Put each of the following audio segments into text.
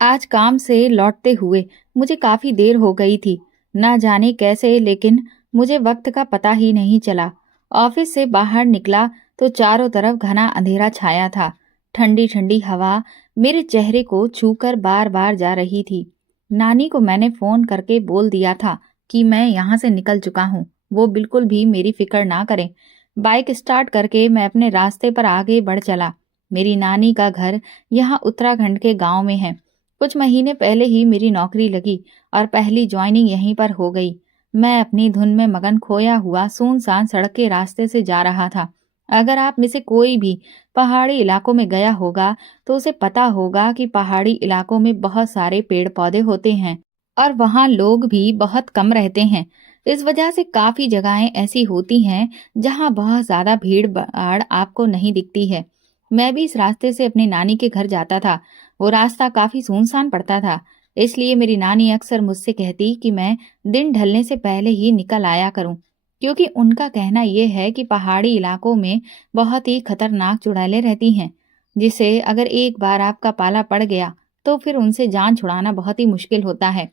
आज काम से लौटते हुए मुझे काफी देर हो गई थी। ना जाने कैसे, लेकिन मुझे वक्त का पता ही नहीं चला। ऑफिस से बाहर निकला तो चारों तरफ घना अंधेरा छाया था। ठंडी ठंडी हवा मेरे चेहरे को छूकर बार बार जा रही थी। नानी को मैंने फोन करके बोल दिया था कि मैं यहाँ से निकल चुका हूँ। वो बिल्कुल भी मेरी फिक्र ना करें। बाइक स्टार्ट करके मैं अपने रास्ते पर आगे बढ़ चला। मेरी नानी का घर यहाँ उत्तराखंड के गांव में है। कुछ महीने पहले ही मेरी नौकरी लगी और पहली ज्वाइनिंग यहीं पर हो गई। मैं अपनी धुन में मगन खोया हुआ सुनसान सड़क के रास्ते से जा रहा था। अगर आप में से कोई भी पहाड़ी इलाकों में गया होगा तो उसे पता होगा कि पहाड़ी इलाकों में बहुत सारे पेड़ पौधे होते हैं और वहाँ लोग भी बहुत कम रहते हैं। इस वजह से काफी जगहें ऐसी होती हैं जहाँ बहुत ज्यादा भीड़ भाड़ आपको नहीं दिखती है। मैं भी इस रास्ते से अपनी नानी के घर जाता था। वो रास्ता काफी सुनसान पड़ता था, इसलिए मेरी नानी अक्सर मुझसे कहती कि मैं दिन ढलने से पहले ही निकल आया करूं, क्योंकि उनका कहना यह है कि पहाड़ी इलाकों में बहुत ही खतरनाक चुड़ैलें रहती हैं, जिसे अगर एक बार आपका पाला पड़ गया तो फिर उनसे जान छुड़ाना बहुत ही मुश्किल होता है।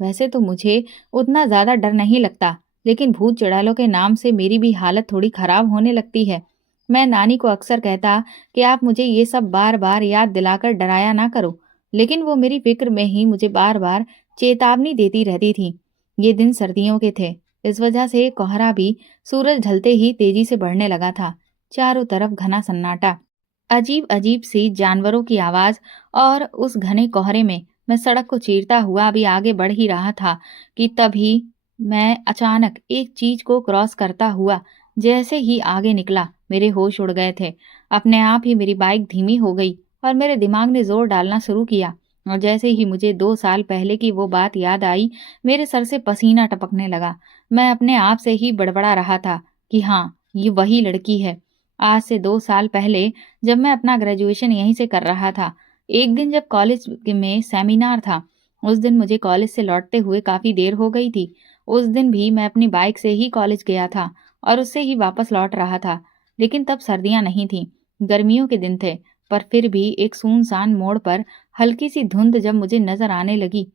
वैसे तो मुझे उतना ज्यादा डर नहीं लगता, लेकिन भूत चुड़ैलों के नाम से मेरी भी हालत थोड़ी खराब होने लगती है। मैं नानी को अक्सर कहता कि आप मुझे ये सब बार बार याद दिलाकर डराया ना करो, लेकिन वो मेरी फिक्र में ही मुझे बार बार चेतावनी देती रहती थी। ये दिन सर्दियों के थे, इस वजह से कोहरा भी सूरज ढलते ही तेजी से बढ़ने लगा था। चारों तरफ घना सन्नाटा, अजीब अजीब सी जानवरों की आवाज, और उस घने कोहरे में मैं सड़क को चीरता हुआ अभी आगे बढ़ ही रहा था कि तभी मैं अचानक एक चीज को क्रॉस करता हुआ जैसे ही आगे निकला, मेरे होश उड़ गए थे। अपने आप ही मेरी बाइक धीमी हो गई और मेरे दिमाग ने जोर डालना शुरू किया। और जैसे ही मुझे 2 साल पहले की वो बात याद आई, मेरे सर से पसीना टपकने लगा। मैं अपने आप से ही बड़बड़ा रहा था कि हाँ, ये वही लड़की है। आज से 2 साल पहले जब मैं अपना ग्रेजुएशन यहीं से कर रहा था, एक दिन जब कॉलेज में सेमिनार था, उस दिन मुझे कॉलेज से लौटते हुए काफी देर हो गई थी। उस दिन भी मैं अपनी बाइक से ही कॉलेज गया था और उससे ही वापस लौट रहा था। लेकिन तब सर्दियां नहीं थीं, गर्मियों के दिन थे। पर फिर भी एक सुनसान मोड़ पर हल्की सी धुंध जब मुझे नजर आने लगी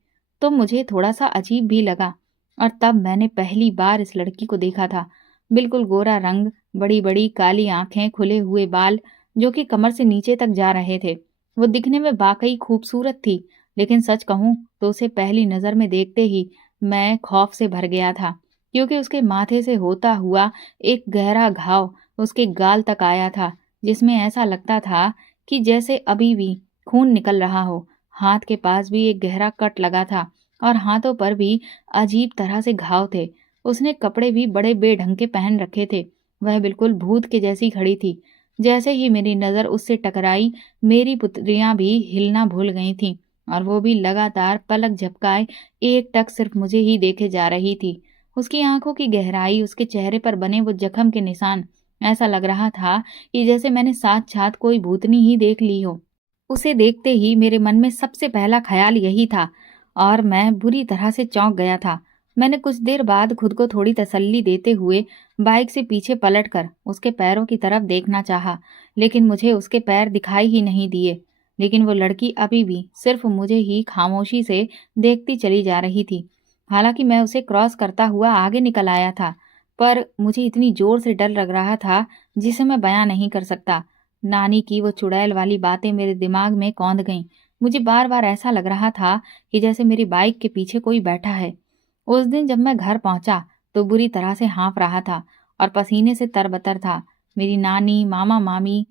तो मुझे थोड़ा सा अजीब भी लगा। और तब मैंने पहली बार इस लड़की को देखा था। बिल्कुल गोरा रंग, बड़ी बड़ी काली आंखें, खुले हुए बाल जो कि कमर से नीचे तक जा रहे थे। वो दिखने में वाकई खूबसूरत थी, लेकिन सच कहूं तो उसे पहली नजर में देखते ही मैं खौफ से भर गया था, क्योंकि उसके माथे से होता हुआ एक गहरा घाव उसके गाल तक आया था, जिसमें ऐसा लगता था कि जैसे अभी भी खून निकल रहा हो। हाथ के पास भी एक गहरा कट लगा था और हाथों पर भी अजीब तरह से घाव थे। उसने कपड़े भी बड़े बेढंग के पहन रखे थे। वह बिल्कुल भूत के जैसी खड़ी थी। जैसे ही मेरी नजर उससे टकराई, मेरी पुतलियां भी हिलना भूल गई थीं और वो भी लगातार पलक झपकाए एक टक सिर्फ मुझे ही देखे जा रही थी। उसकी आंखों की गहराई, उसके चेहरे पर बने वो जख्म के निशान, ऐसा लग रहा था कि जैसे मैंने साथ साथ कोई भूतनी ही देख ली हो। उसे देखते ही मेरे मन में सबसे पहला ख्याल यही था और मैं बुरी तरह से चौंक गया था। मैंने कुछ देर बाद खुद को थोड़ी तसल्ली देते हुए बाइक से पीछे पलटकर उसके पैरों की तरफ देखना चाहा, लेकिन मुझे उसके पैर दिखाई ही नहीं दिए। लेकिन वो लड़की अभी भी सिर्फ मुझे ही खामोशी से देखती चली जा रही थी। हालांकि मैं उसे क्रॉस करता हुआ आगे निकल आया था, पर मुझे इतनी जोर से डर लग रहा था जिसे मैं बयां नहीं कर सकता। नानी की वो चुड़ैल वाली बातें मेरे दिमाग में कौंध गईं। मुझे बार बार ऐसा लग रहा था कि जैसे मेरी बाइक के पीछे कोई बैठा है। उस दिन जब मैं घर पहुंचा तो बुरी तरह से हाँफ रहा था और पसीने से तरबतर था। मेरी नानी, मामा, मामी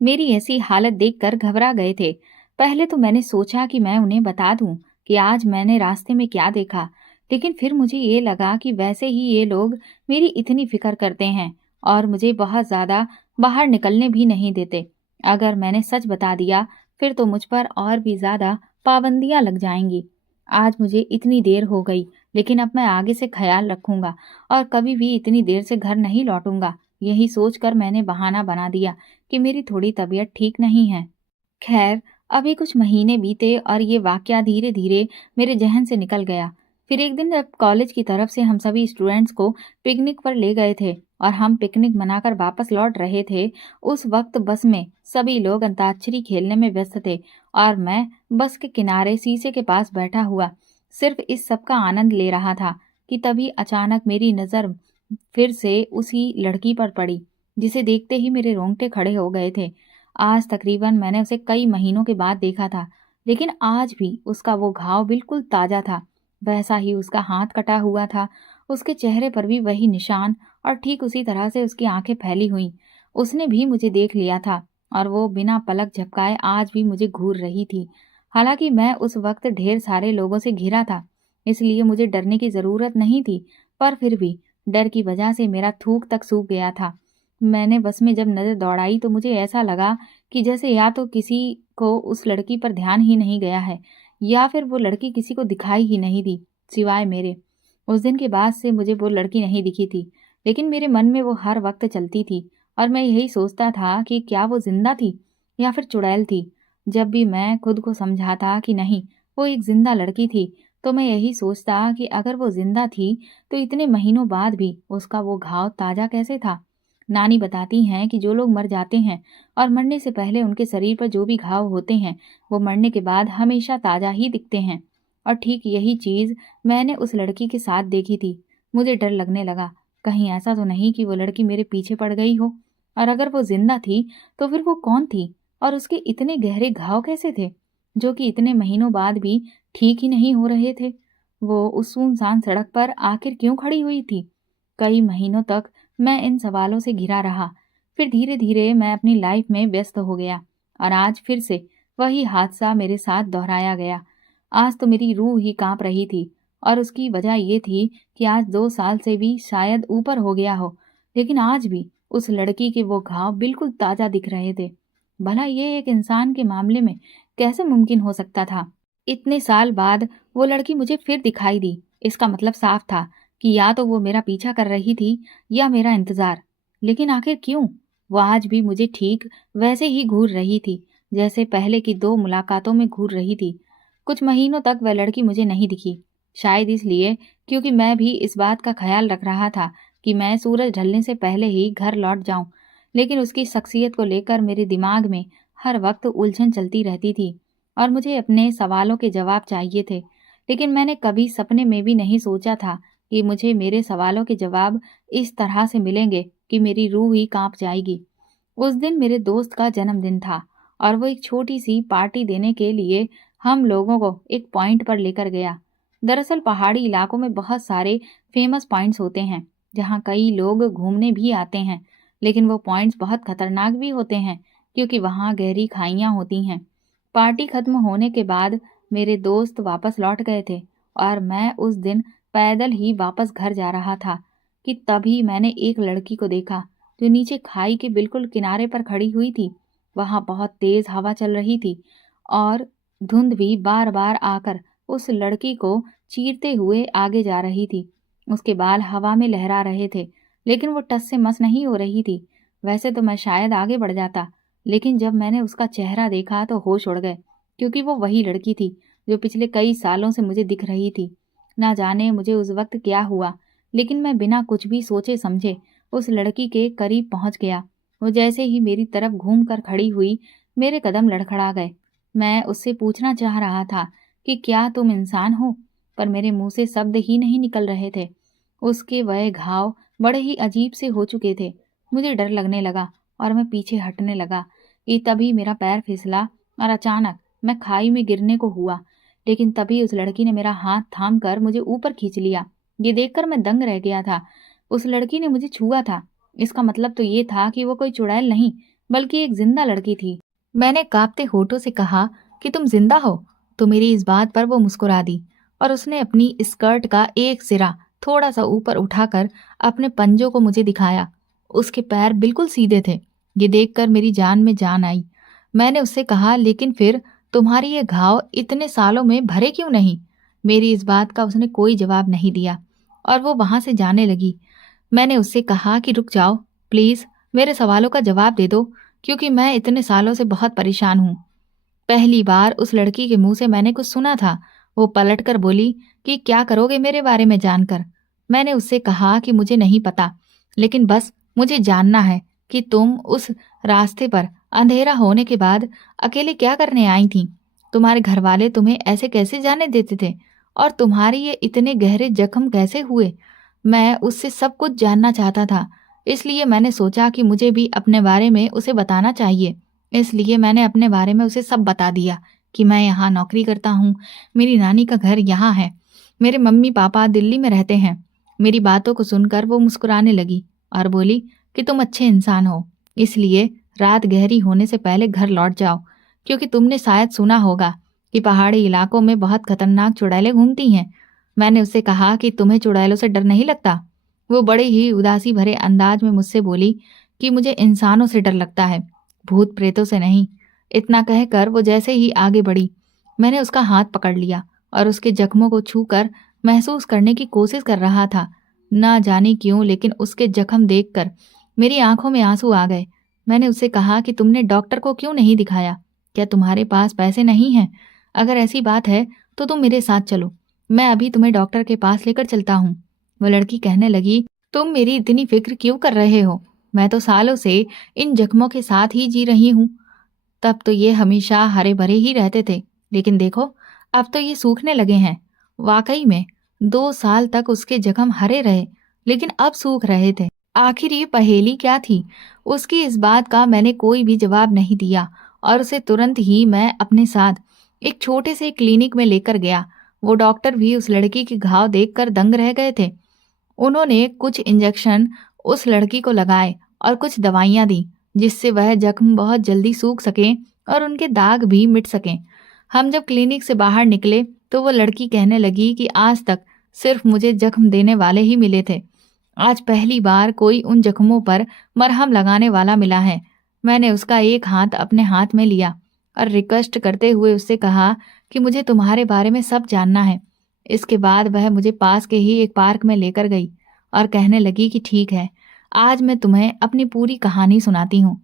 मेरी ऐसी हालत देखकर घबरा गए थे। पहले तो मैंने सोचा कि मैं उन्हें बता दूं कि आज मैंने रास्ते में क्या देखा, लेकिन फिर मुझे ये लगा कि वैसे ही ये लोग मेरी इतनी फिक्र करते हैं और मुझे बहुत ज्यादा बाहर निकलने भी नहीं देते। अगर मैंने सच बता दिया फिर तो मुझ पर और भी ज्यादा पाबंदियां लग जाएंगी। आज मुझे इतनी देर हो गई, लेकिन अब मैं आगे से ख्याल रखूंगा और कभी भी इतनी देर से घर नहीं लौटूंगा। यही सोचकर मैंने बहाना बना दिया कि मेरी थोड़ी तबीयत ठीक नहीं है। खैर, अभी कुछ महीने बीते और ये वाकया धीरे धीरे मेरे जहन से निकल गया। फिर एक दिन जब कॉलेज की तरफ से हम सभी स्टूडेंट्स को पिकनिक पर ले गए थे और हम पिकनिक मनाकर वापस लौट रहे थे, उस वक्त बस में सभी लोग अंताक्षरी खेलने में व्यस्त थे और मैं बस के किनारे शीशे के पास बैठा हुआ सिर्फ इस सब का आनंद ले रहा था कि तभी अचानक मेरी नज़र फिर से उसी लड़की पर पड़ी, जिसे देखते ही मेरे रोंगटे खड़े हो गए थे। आज तकरीबन मैंने उसे कई महीनों के बाद देखा था, लेकिन आज भी उसका वो घाव बिल्कुल ताज़ा था। वैसा ही उसका हाथ कटा हुआ था, उसके चेहरे पर भी वही निशान और ठीक उसी तरह से उसकी आंखें फैली हुई। उसने भी मुझे देख लिया था और वो बिना पलक झपकाए आज भी मुझे घूर रही थी। हालांकि मैं उस वक्त ढेर सारे लोगों से घिरा था, इसलिए मुझे डरने की ज़रूरत नहीं थी, पर फिर भी डर की वजह से मेरा थूक तक सूख गया था। मैंने बस में जब नज़र दौड़ाई तो मुझे ऐसा लगा कि जैसे या तो किसी को उस लड़की पर ध्यान ही नहीं गया है या फिर वो लड़की किसी को दिखाई ही नहीं दी सिवाय मेरे। उस दिन के बाद से मुझे वो लड़की नहीं दिखी थी, लेकिन मेरे मन में वो हर वक्त चलती थी और मैं यही सोचता था कि क्या वो जिंदा थी या फिर चुड़ैल थी। जब भी मैं खुद को समझाता कि नहीं, वो एक जिंदा लड़की थी, तो मैं यही सोचता कि अगर वो जिंदा थी तो इतने महीनों बाद भी उसका वो घाव ताज़ा कैसे था। नानी बताती हैं कि जो लोग मर जाते हैं और मरने से पहले उनके शरीर पर जो भी घाव होते हैं वो मरने के बाद हमेशा ताज़ा ही दिखते हैं। और ठीक यही चीज़ मैंने उस लड़की के साथ देखी थी। मुझे डर लगने लगा, कहीं ऐसा तो नहीं कि वो लड़की मेरे पीछे पड़ गई हो, और अगर वो जिंदा थी तो फिर वो कौन थी और उसके इतने गहरे घाव कैसे थे जो कि इतने महीनों बाद भी ठीक ही नहीं हो रहे थे। वो उस सुनसान सड़क पर आखिर क्यों खड़ी हुई थी? कई महीनों तक मैं इन सवालों से घिरा रहा। फिर धीरे धीरे मैं अपनी लाइफ में व्यस्त हो गया और आज फिर से वही हादसा मेरे साथ दोहराया गया। आज तो मेरी रूह ही कांप रही थी और उसकी वजह ये थी कि आज 2 साल से भी शायद ऊपर हो गया हो, लेकिन आज भी उस लड़की के वो घाव बिल्कुल ताजा दिख रहे थे। भला ये एक इंसान के मामले में कैसे मुमकिन हो सकता था? इतने साल बाद वो लड़की मुझे फिर दिखाई दी। इसका मतलब साफ था कि या तो वो मेरा पीछा कर रही थी या मेरा इंतजार। लेकिन आखिर क्यों? वो आज भी मुझे ठीक वैसे ही घूर रही थी जैसे पहले की 2 मुलाकातों में घूर रही थी। कुछ महीनों तक वह लड़की मुझे नहीं दिखी, शायद इसलिए क्योंकि मैं भी इस बात का ख्याल रख रहा था कि मैं सूरज ढलने से पहले ही घर लौट जाऊं। लेकिन उसकी शख्सियत को लेकर मेरे दिमाग में हर वक्त उलझन चलती रहती थी और मुझे अपने सवालों के जवाब चाहिए थे। लेकिन मैंने कभी सपने में भी नहीं सोचा था कि मुझे मेरे सवालों के जवाब इस तरह से मिलेंगे कि मेरी रूह ही कांप जाएगी। उस दिन मेरे दोस्त का जन्मदिन था और वो एक छोटी सी पार्टी देने के लिए हम लोगों को एक पॉइंट पर लेकर गया। दरअसल पहाड़ी इलाकों में बहुत सारे फेमस पॉइंट्स होते हैं जहाँ कई लोग घूमने भी आते हैं, लेकिन वो पॉइंट्स बहुत खतरनाक भी होते हैं क्योंकि वहाँ गहरी खाइयाँ होती हैं। पार्टी खत्म होने के बाद मेरे दोस्त वापस लौट गए थे और मैं उस दिन पैदल ही वापस घर जा रहा था कि तभी मैंने एक लड़की को देखा जो नीचे खाई के बिल्कुल किनारे पर खड़ी हुई थी। वहां बहुत तेज हवा चल रही थी और धुंध भी बार बार आकर उस लड़की को चीरते हुए आगे जा रही थी। उसके बाल हवा में लहरा रहे थे, लेकिन वो टस से मस नहीं हो रही थी। वैसे तो मैं शायद आगे बढ़ जाता, लेकिन जब मैंने उसका चेहरा देखा तो होश उड़ गए, क्योंकि वो वही लड़की थी जो पिछले कई सालों से मुझे दिख रही थी। ना जाने मुझे उस वक्त क्या हुआ, लेकिन मैं बिना कुछ भी सोचे समझे उस लड़की के करीब पहुंच गया। वो जैसे ही मेरी तरफ घूम कर खड़ी हुई, मेरे कदम लड़खड़ा गए। मैं उससे पूछना चाह रहा था कि क्या तुम इंसान हो, पर मेरे मुंह से शब्द ही नहीं निकल रहे थे। उसके वह घाव बड़े ही अजीब से हो चुके थे। मुझे डर लगने लगा और मैं पीछे हटने लगा कि तभी मेरा पैर फिसला और अचानक मैं खाई में गिरने को हुआ। लेकिन तभी उस लड़की ने मेरा हाथ थाम कर मुझे ऊपर खींच लिया। ये देखकर मैं दंग रह गया था। उस लड़की ने मुझे छुआ था, इसका मतलब तो ये था कि वो कोई चुड़ैल नहीं बल्कि एक जिंदा लड़की थी। मैंने कांपते होठों से कहा कि तुम जिंदा हो? तो मेरी इस बात पर वो मुस्कुरा दी और उसने अपनी स्कर्ट का एक सिरा थोड़ा सा ऊपर उठाकर अपने पंजों को मुझे दिखाया। उसके पैर बिल्कुल सीधे थे। ये देखकर मेरी जान में जान आई। मैंने उससे कहा, लेकिन फिर तुम्हारी ये घाव इतने सालों में भरे क्यों नहीं? मेरी इस बात का उसने कोई जवाब नहीं दिया और वो वहां से जाने लगी। मैंने उससे कहा कि रुक जाओ प्लीज, मेरे सवालों का जवाब दे दो, क्योंकि मैं इतने सालों से बहुत परेशान हूँ। पहली बार उस लड़की के मुंह से मैंने कुछ सुना था वो पलटकर बोली कि क्या करोगे मेरे बारे में जानकर। मैंने उससे कहा कि मुझे नहीं पता, लेकिन बस मुझे जानना है कि तुम उस रास्ते पर अंधेरा होने के बाद अकेले क्या करने आई थी। तुम्हारे घर वाले तुम्हें ऐसे कैसे जाने देते थे, और तुम्हारे ये इतने गहरे जख्म कैसे हुए। मैं उससे सब कुछ जानना चाहता था, इसलिए मैंने सोचा कि मुझे भी अपने बारे में उसे बताना चाहिए। इसलिए मैंने अपने बारे में उसे सब बता दिया कि मैं यहाँ नौकरी करता हूँ, मेरी नानी का घर यहाँ है, मेरे मम्मी पापा दिल्ली में रहते हैं। मेरी बातों को सुनकर वो मुस्कुराने लगी और बोली कि तुम अच्छे इंसान हो, इसलिए रात गहरी होने से पहले घर लौट जाओ, क्योंकि तुमने शायद सुना होगा कि पहाड़ी इलाकों में बहुत खतरनाक चुड़ैलें घूमती हैं। मैंने उससे कहा कि तुम्हें चुड़ैलों से डर नहीं लगता। वो बड़े ही उदासी भरे अंदाज में मुझसे बोली कि मुझे इंसानों से डर लगता है, भूत प्रेतों से नहीं। इतना कहकर वो जैसे ही आगे बढ़ी, मैंने उसका हाथ पकड़ लिया और उसके जख्मों को छूकर महसूस करने की कोशिश कर रहा था। ना जाने क्यों, लेकिन उसके जख्म देखकर मेरी आंखों में आंसू आ गए। मैंने उससे कहा कि तुमने डॉक्टर को क्यों नहीं दिखाया? क्या तुम्हारे पास पैसे नहीं हैं? अगर ऐसी बात है तो तुम मेरे साथ चलो, मैं अभी तुम्हें डॉक्टर के पास लेकर चलता हूँ। वो लड़की कहने लगी, तुम मेरी इतनी फिक्र क्यों कर रहे हो? मैं तो सालों से इन जख्मों के साथ ही जी रही हूँ। तब तो ये हमेशा हरे भरे ही रहते थे, लेकिन देखो अब तो ये सूखने लगे हैं। वाकई में 2 साल तक उसके जख्म हरे रहे, लेकिन अब सूख रहे थे। आखिर ये पहेली क्या थी? उसकी इस बात का मैंने कोई भी जवाब नहीं दिया और उसे तुरंत ही मैं अपने साथ एक छोटे से क्लिनिक में लेकर गया। वो डॉक्टर भी उस लड़की के घाव देखकर दंग रह गए थे। उन्होंने कुछ इंजेक्शन उस लड़की को लगाए और कुछ दवाइयां दी, जिससे वह जख्म बहुत जल्दी सूख सकें और उनके दाग भी मिट सकें। हम जब क्लिनिक से बाहर निकले तो वो लड़की कहने लगी कि आज तक सिर्फ मुझे जख्म देने वाले ही मिले थे, आज पहली बार कोई उन जख्मों पर मरहम लगाने वाला मिला है। मैंने उसका एक हाथ अपने हाथ में लिया और रिक्वेस्ट करते हुए उससे कहा कि मुझे तुम्हारे बारे में सब जानना है। इसके बाद वह मुझे पास के ही एक पार्क में लेकर गई और कहने लगी कि ठीक है, आज मैं तुम्हें अपनी पूरी कहानी सुनाती हूँ।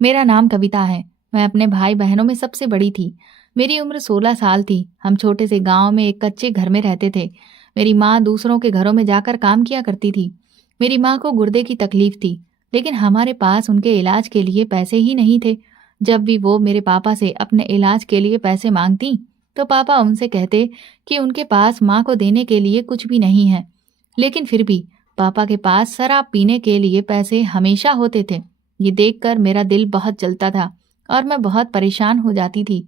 मेरा नाम कविता है। मैं अपने भाई बहनों में सबसे बड़ी थी। मेरी उम्र 16 साल थी। हम छोटे से गांव में एक कच्चे घर में रहते थे। मेरी माँ दूसरों के घरों में जाकर काम किया करती थी। मेरी माँ को गुर्दे की तकलीफ थी, लेकिन हमारे पास उनके इलाज के लिए पैसे ही नहीं थे। जब भी वो मेरे पापा से अपने इलाज के लिए पैसे मांगती तो पापा उनसे कहते कि उनके पास माँ को देने के लिए कुछ भी नहीं है। लेकिन फिर भी पापा के पास शराब पीने के लिए पैसे हमेशा होते थे। ये देखकर मेरा दिल बहुत जलता था और मैं बहुत परेशान हो जाती थी।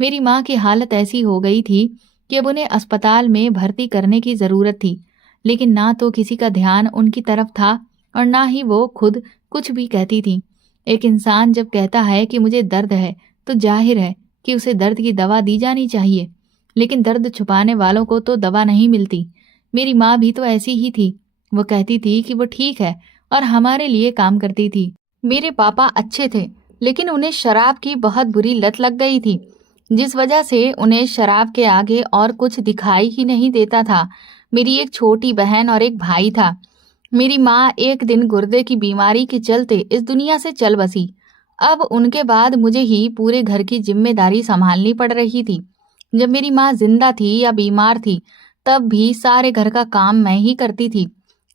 मेरी माँ की हालत ऐसी हो गई थी कि अब उन्हें अस्पताल में भर्ती करने की ज़रूरत थी, लेकिन ना तो किसी का ध्यान उनकी तरफ था और ना ही वो खुद कुछ भी कहती थी। एक इंसान जब कहता है कि मुझे दर्द है तो जाहिर है कि उसे दर्द की दवा दी जानी चाहिए, लेकिन दर्द छुपाने वालों को तो दवा नहीं मिलती। मेरी माँ भी तो ऐसी ही थी। वो कहती थी कि वो ठीक है और हमारे लिए काम करती थी। मेरे पापा अच्छे थे, लेकिन उन्हें शराब की बहुत बुरी लत लग गई थी, जिस वजह से उन्हें शराब के आगे और कुछ दिखाई ही नहीं देता था। मेरी एक छोटी बहन और एक भाई था। मेरी माँ एक दिन गुर्दे की बीमारी के चलते इस दुनिया से चल बसी। अब उनके बाद मुझे ही पूरे घर की जिम्मेदारी संभालनी पड़ रही थी। जब मेरी माँ जिंदा थी या बीमार थी, तब भी सारे घर का काम मैं ही करती थी,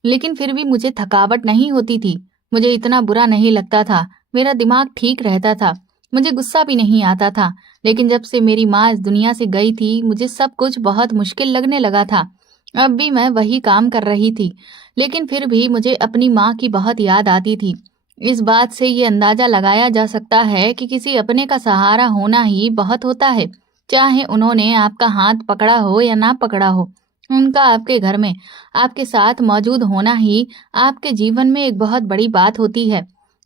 लेकिन फिर भी मुझे थकावट नहीं होती थी। मुझे इतना बुरा नहीं लगता था, मेरा दिमाग ठीक रहता था, मुझे गुस्सा भी नहीं आता था। लेकिन जब से मेरी माँ इस दुनिया से गई थी, मुझे सब कुछ बहुत मुश्किल लगने लगा था। अब भी मैं वही काम कर रही थी, लेकिन फिर भी मुझे अपनी माँ की बहुत याद आती थी। इस बात से ये अंदाजा लगाया जा सकता है कि किसी अपने का सहारा होना ही बहुत होता है, चाहे उन्होंने आपका हाथ पकड़ा हो या ना पकड़ा हो। उनका आपके घर में आपके साथ मौजूद होना ही आपके जीवन में एक बहुत बड़ी बात होती है।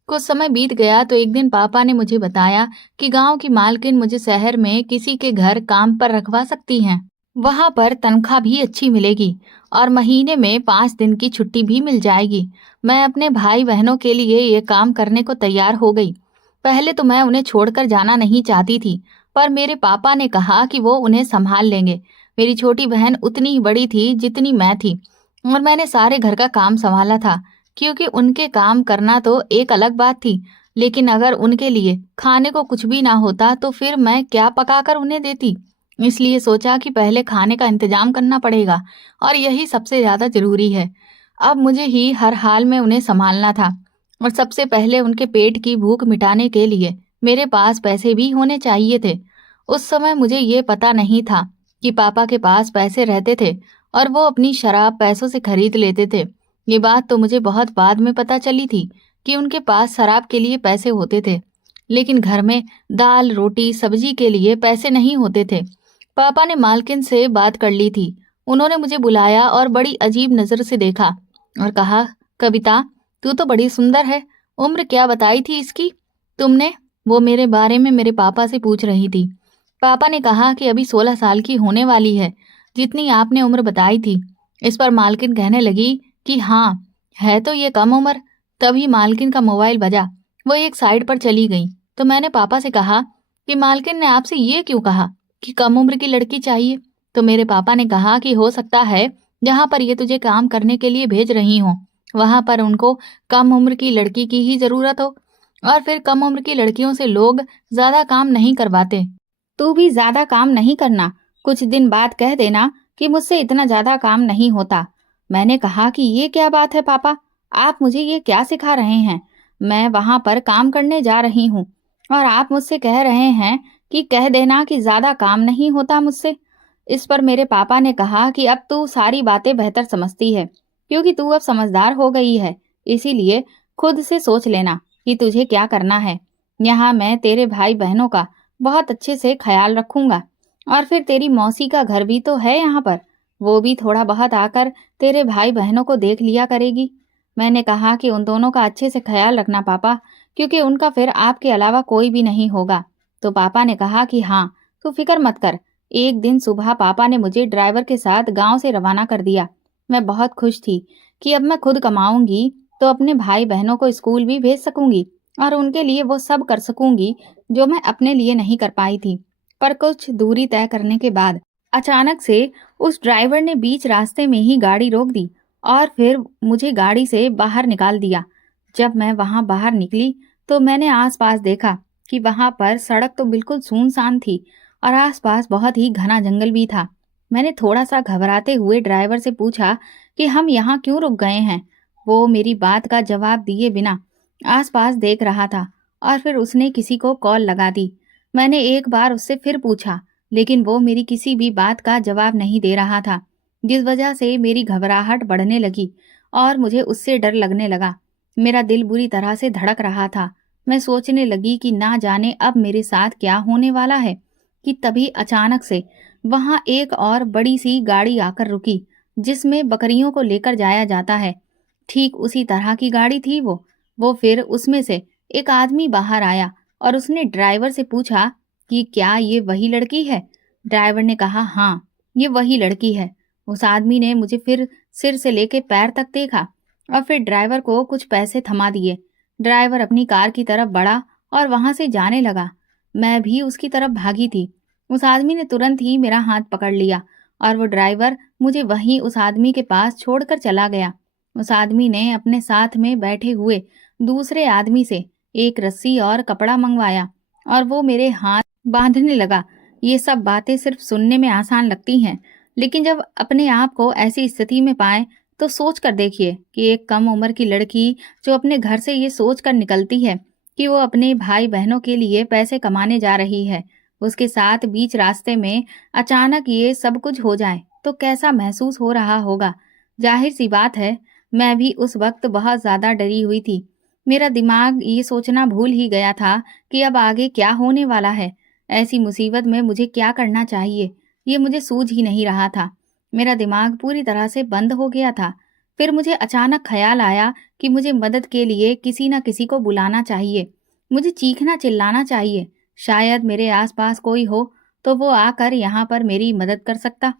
कुछ समय बीत गया तो एक दिन पापा ने मुझे बताया कि गांव की मालकिन मुझे शहर में किसी के घर काम पर रखवा सकती हैं। वहां पर तनख्वाह भी अच्छी मिलेगी और महीने में 5 दिन की छुट्टी भी मिल जाएगी। मैं अपने भाई बहनों के लिए ये काम करने को तैयार हो गई। पहले तो मैं उन्हें छोड़कर जाना नहीं चाहती थी, पर मेरे पापा ने कहा कि वो उन्हें संभाल लेंगे। मेरी छोटी बहन उतनी ही बड़ी थी जितनी मैं थी और मैंने सारे घर का काम संभाला था, क्योंकि उनके काम करना तो एक अलग बात थी, लेकिन अगर उनके लिए खाने को कुछ भी ना होता तो फिर मैं क्या पकाकर उन्हें देती। इसलिए सोचा कि पहले खाने का इंतजाम करना पड़ेगा और यही सबसे ज़्यादा ज़रूरी है। अब मुझे ही हर हाल में उन्हें संभालना था और सबसे पहले उनके पेट की भूख मिटाने के लिए मेरे पास पैसे भी होने चाहिए थे। उस समय मुझे ये पता नहीं था कि पापा के पास पैसे रहते थे और वो अपनी शराब पैसों से खरीद लेते थे। ये बात तो मुझे बहुत बाद में पता चली थी कि उनके पास शराब के लिए पैसे होते थे, लेकिन घर में दाल, रोटी, सब्जी के लिए पैसे नहीं होते थे। पापा ने मालकिन से बात कर ली थी। उन्होंने मुझे बुलाया और बड़ी अजीब नज़र से देखा और कहा, कविता, तू तो बड़ी सुंदर है। उम्र क्या बताई थी इसकी तुमने? वो मेरे बारे में मेरे पापा से पूछ रही थी। पापा ने कहा कि अभी 16 साल की होने वाली है, जितनी आपने उम्र बताई थी। इस पर मालकिन कहने लगी कि हाँ, है तो ये कम उम्र। तभी मालकिन का मोबाइल बजा। वो एक साइड पर चली गई तो मैंने पापा से कहा कि मालकिन ने आपसे ये क्यों कहा कि कम उम्र की लड़की चाहिए? तो मेरे पापा ने कहा कि हो सकता है जहाँ पर ये तुझे काम करने के लिए भेज रही हो, वहां पर उनको कम उम्र की लड़की की ही जरूरत हो, और फिर कम उम्र की लड़कियों से लोग ज्यादा काम नहीं करवाते। तू भी ज्यादा काम नहीं करना, कुछ दिन बाद कह देना कि मुझसे इतना ज्यादा काम नहीं होता। मैंने कहा कि ये क्या बात है पापा, आप मुझे ये क्या सिखा रहे हैं? मैं वहां पर काम करने जा रही हूँ और आप मुझसे कह रहे हैं कि कह देना कि ज्यादा काम नहीं होता मुझसे। इस पर मेरे पापा ने कहा कि अब तू सारी बातें बेहतर समझती है, क्योंकि तू अब समझदार हो गई है, इसीलिए खुद से सोच लेना कि तुझे क्या करना है। यहाँ मैं तेरे भाई बहनों का बहुत अच्छे से ख्याल रखूंगा, और फिर तेरी मौसी का घर भी तो है यहाँ पर, वो भी थोड़ा बहुत आकर तेरे भाई बहनों को देख लिया करेगी। मैंने कहा कि उन दोनों का अच्छे से ख्याल रखना पापा, क्योंकि उनका फिर आपके अलावा कोई भी नहीं होगा। तो पापा ने कहा कि हाँ, तू फिक्र मत कर। एक दिन सुबह पापा ने मुझे ड्राइवर के साथ गांव से रवाना कर दिया। मैं बहुत खुश थी कि अब मैं खुद कमाऊंगी तो अपने भाई बहनों को स्कूल भी भेज सकूंगी और उनके लिए वो सब कर सकूंगी जो मैं अपने लिए नहीं कर पाई थी। पर कुछ दूरी तय करने के बाद अचानक से उस ड्राइवर ने बीच रास्ते में ही गाड़ी रोक दी और फिर मुझे गाड़ी से बाहर निकाल दिया। जब मैं वहां बाहर निकली तो मैंने आसपास देखा कि वहां पर सड़क तो बिल्कुल सुनसान थी और आसपास बहुत ही घना जंगल भी था। मैंने थोड़ा सा घबराते हुए ड्राइवर से पूछा कि हम यहाँ क्यों रुक गए हैं। वो मेरी बात का जवाब दिए बिना आसपास देख रहा था और फिर उसने किसी को कॉल लगा दी। मैंने एक बार उससे फिर पूछा, लेकिन वो मेरी किसी भी बात का जवाब नहीं दे रहा था, जिस वजह से मेरी घबराहट बढ़ने लगी और मुझे उससे डर लगने लगा। मेरा दिल बुरी तरह से धड़क रहा था। मैं सोचने लगी कि ना जाने अब मेरे साथ क्या होने वाला है कि तभी अचानक से वहां एक और बड़ी सी गाड़ी आकर रुकी, जिसमें बकरियों को लेकर जाया जाता है। ठीक उसी तरह की गाड़ी थी वो फिर उसमें से एक आदमी बाहर आया और उसने ड्राइवर से पूछा कि क्या ये वही लड़की है? ड्राइवर ने कहा, हाँ, ये वही लड़की है। उस आदमी ने मुझे फिर सिर से लेके पैर तक देखा और फिर ड्राइवर को कुछ पैसे थमा दिए। ड्राइवर अपनी कार की तरफ बढ़ा और वहां से जाने लगा। मैं भी उसकी तरफ भागी थी। उस आदमी ने तुरंत ही मेरा हाथ पकड़ लिया और वो ड्राइवर मुझे वहीं उस आदमी के पास छोड़कर चला गया। उस आदमी ने अपने साथ में बैठे हुए दूसरे आदमी से एक रस्सी और कपड़ा मंगवाया और वो मेरे हाथ बांधने लगा। ये सब बातें सिर्फ सुनने में आसान लगती हैं, लेकिन जब अपने आप को ऐसी स्थिति में पाए तो सोच कर देखिए कि एक कम उम्र की लड़की जो अपने घर से ये सोच कर निकलती है कि वो अपने भाई बहनों के लिए पैसे कमाने जा रही है, उसके साथ बीच रास्ते में अचानक ये सब कुछ हो जाए तो कैसा महसूस हो रहा होगा। जाहिर सी बात है, मैं भी उस वक्त बहुत ज्यादा डरी हुई थी। मेरा दिमाग ये सोचना भूल ही गया था कि अब आगे क्या होने वाला है। ऐसी मुसीबत में मुझे क्या करना चाहिए, ये मुझे सूझ ही नहीं रहा था। मेरा दिमाग पूरी तरह से बंद हो गया था। फिर मुझे अचानक ख्याल आया कि मुझे मदद के लिए किसी न किसी को बुलाना चाहिए। मुझे चीखना चिल्लाना चाहिए। शायद मेरे आसपास कोई हो तो वो आकर यहाँ पर मेरी मदद कर सकता।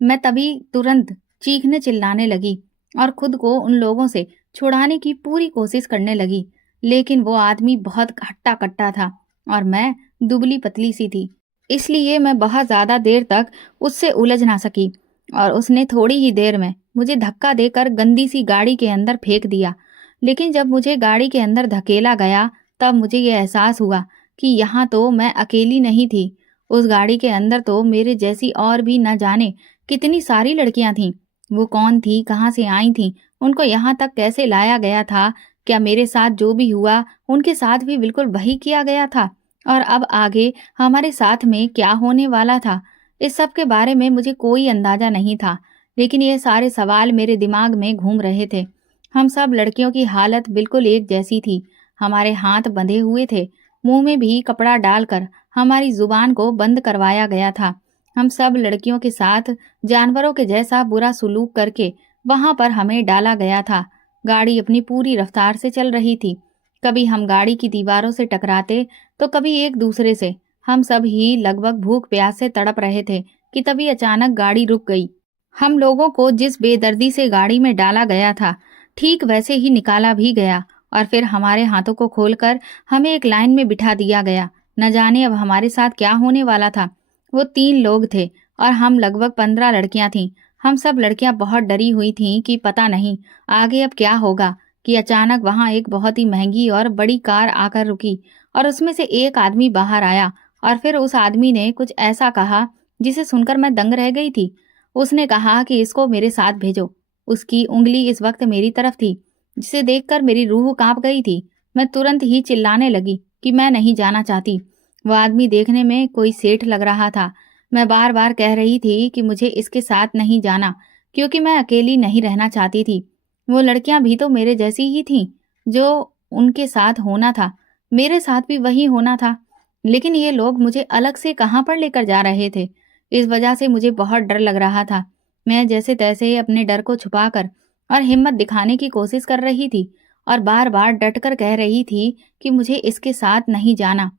मैं तभी तुरंत चीखने चिल्लाने लगी और खुद को उन लोगों से छुड़ाने की पूरी कोशिश करने लगी, लेकिन वो आदमी बहुत हट्टा कट्टा था और मैं दुबली पतली सी थी, इसलिए मैं बहुत ज्यादा देर तक उससे उलझ ना सकी और उसने थोड़ी ही देर में मुझे धक्का देकर गंदी सी गाड़ी के अंदर फेंक दिया। लेकिन जब मुझे गाड़ी के अंदर धकेला गया तब मुझे ये एहसास हुआ कि यहाँ तो मैं अकेली नहीं थी। उस गाड़ी के अंदर तो मेरे जैसी और भी न जाने कितनी सारी लड़कियां थीं। वो कौन थी, कहाँ से आई थीं, उनको यहाँ तक कैसे लाया गया था? क्या मेरे साथ जो भी हुआ, उनके साथ भी बिल्कुल वही किया गया था? और अब आगे हमारे साथ में क्या होने वाला था? इस सब के बारे में मुझे कोई अंदाजा नहीं था, लेकिन ये सारे सवाल मेरे दिमाग में घूम रहे थे। हम सब लड़कियों की हालत बिल्कुल एक जैसी थी। हमारे हाथ बंधे हुए थे, मुंह में भी कपड़ा डालकर हमारी जुबान को बंद करवाया गया था। हम सब लड़कियों के साथ जानवरों के जैसा बुरा सुलूक करके वहां पर हमें डाला गया था। गाड़ी अपनी पूरी रफ्तार से चल रही थी। कभी हम गाड़ी की दीवारों से टकराते तो कभी एक दूसरे से। हम सब ही लगभग भूख प्यास से तड़प रहे थे कि तभी अचानक गाड़ी रुक गई। हम लोगों को जिस बेदर्दी से गाड़ी में डाला गया था, ठीक वैसे ही निकाला भी गया और फिर हमारे हाथों को खोलकर हमें एक लाइन में बिठा दिया गया। न जाने अब हमारे साथ क्या होने वाला था। वो 3 लोग थे और हम लगभग 15 लड़कियां थीं। हम सब लड़कियां बहुत डरी हुई थीं कि पता नहीं आगे अब क्या होगा, कि अचानक वहां एक बहुत ही महंगी और बड़ी कार आकर रुकी और उसमें से एक आदमी बाहर आया और फिर उस आदमी ने कुछ ऐसा कहा जिसे सुनकर मैं दंग रह गई थी। उसने कहा कि इसको मेरे साथ भेजो। उसकी उंगली इस वक्त मेरी तरफ थी, जिसे देखकर मेरी रूह कांप गई थी। मैं तुरंत ही चिल्लाने लगी कि मैं नहीं जाना चाहती। वह आदमी देखने में कोई सेठ लग रहा था। मैं बार बार कह रही थी कि मुझे इसके साथ नहीं जाना, क्योंकि मैं अकेली नहीं रहना चाहती थी। वो लड़कियां भी तो मेरे जैसी ही थीं, जो उनके साथ होना था, मेरे साथ भी वही होना था। लेकिन ये लोग मुझे अलग से कहाँ पर लेकर जा रहे थे। इस वजह से मुझे बहुत डर लग रहा था। मैं जैसे तैसे अपने डर को छुपाकर और हिम्मत दिखाने की कोशिश कर रही थी और बार बार डटकर कह रही थी कि मुझे इसके साथ नहीं जाना।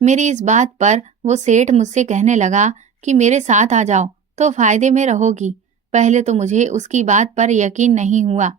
मेरी इस बात पर वो सेठ मुझसे कहने लगा कि मेरे साथ आ जाओ तो फायदे में रहोगी। पहले तो मुझे उसकी बात पर यकीन नहीं हुआ,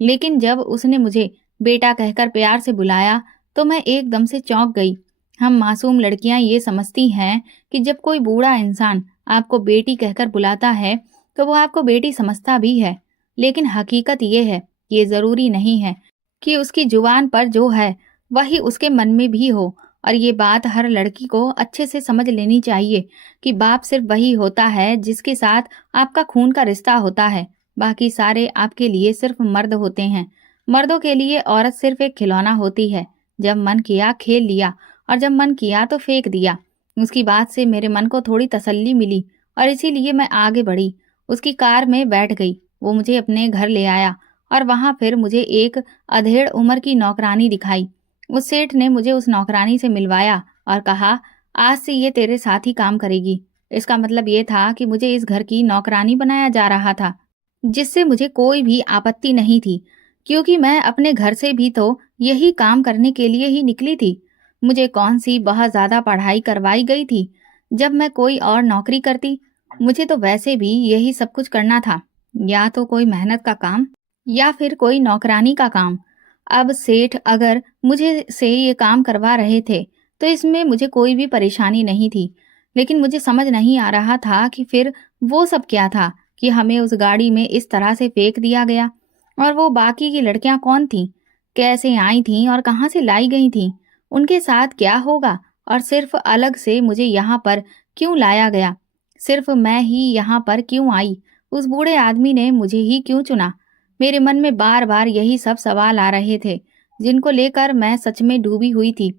लेकिन जब उसने मुझे बेटा कहकर प्यार से बुलाया तो मैं एकदम से चौंक गई। हम मासूम लड़कियां ये समझती हैं कि जब कोई बूढ़ा इंसान आपको बेटी कहकर बुलाता है तो वो आपको बेटी समझता भी है, लेकिन हकीकत ये है, ये जरूरी नहीं है कि उसकी जुबान पर जो है वही उसके मन में भी हो। और ये बात हर लड़की को अच्छे से समझ लेनी चाहिए कि बाप सिर्फ वही होता है जिसके साथ आपका खून का रिश्ता होता है। बाकी सारे आपके लिए सिर्फ मर्द होते हैं। मर्दों के लिए औरत सिर्फ एक खिलौना होती है। जब मन किया खेल लिया और जब मन किया तो फेंक दिया। उसकी बात से मेरे मन को थोड़ी तसल्ली मिली और इसीलिए मैं आगे बढ़ी। उसकी कार में बैठ गई। वो मुझे अपने घर ले आया और वहां फिर मुझे एक अधेड़ उम्र की नौकरानी दिखाई। उस सेठ ने मुझे उस नौकरानी से मिलवाया और कहा, आज से ये तेरे साथ ही काम करेगी। इसका मतलब ये था कि मुझे इस घर की नौकरानी बनाया जा रहा था, जिससे मुझे कोई भी आपत्ति नहीं थी, क्योंकि मैं अपने घर से भी तो यही काम करने के लिए ही निकली थी। मुझे कौन सी बहुत ज्यादा पढ़ाई करवाई गई थी जब मैं कोई और नौकरी करती। मुझे तो वैसे भी यही सब कुछ करना था, या तो कोई मेहनत का काम या फिर कोई नौकरानी का काम। अब सेठ अगर मुझे से ये काम करवा रहे थे तो इसमें मुझे कोई भी परेशानी नहीं थी, लेकिन मुझे समझ नहीं आ रहा था कि फिर वो सब क्या था कि हमें उस गाड़ी में इस तरह से फेंक दिया गया। और वो बाकी की लड़कियां कौन थीं, कैसे आई थीं और कहाँ से लाई गई थीं, उनके साथ क्या होगा, और सिर्फ अलग से मुझे यहाँ पर क्यों लाया गया, सिर्फ मैं ही यहाँ पर क्यों आई, उस बूढ़े आदमी ने मुझे ही क्यों चुना। मेरे मन में बार बार यही सब सवाल आ रहे थे, जिनको लेकर मैं सच में डूबी हुई थी।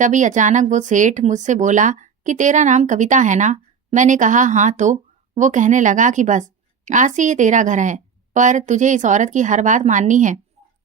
तभी अचानक वो सेठ मुझसे बोला कि तेरा नाम कविता है ना? मैंने कहा हाँ। तो वो कहने लगा कि बस आज से ये तेरा घर है, पर तुझे इस औरत की हर बात माननी है।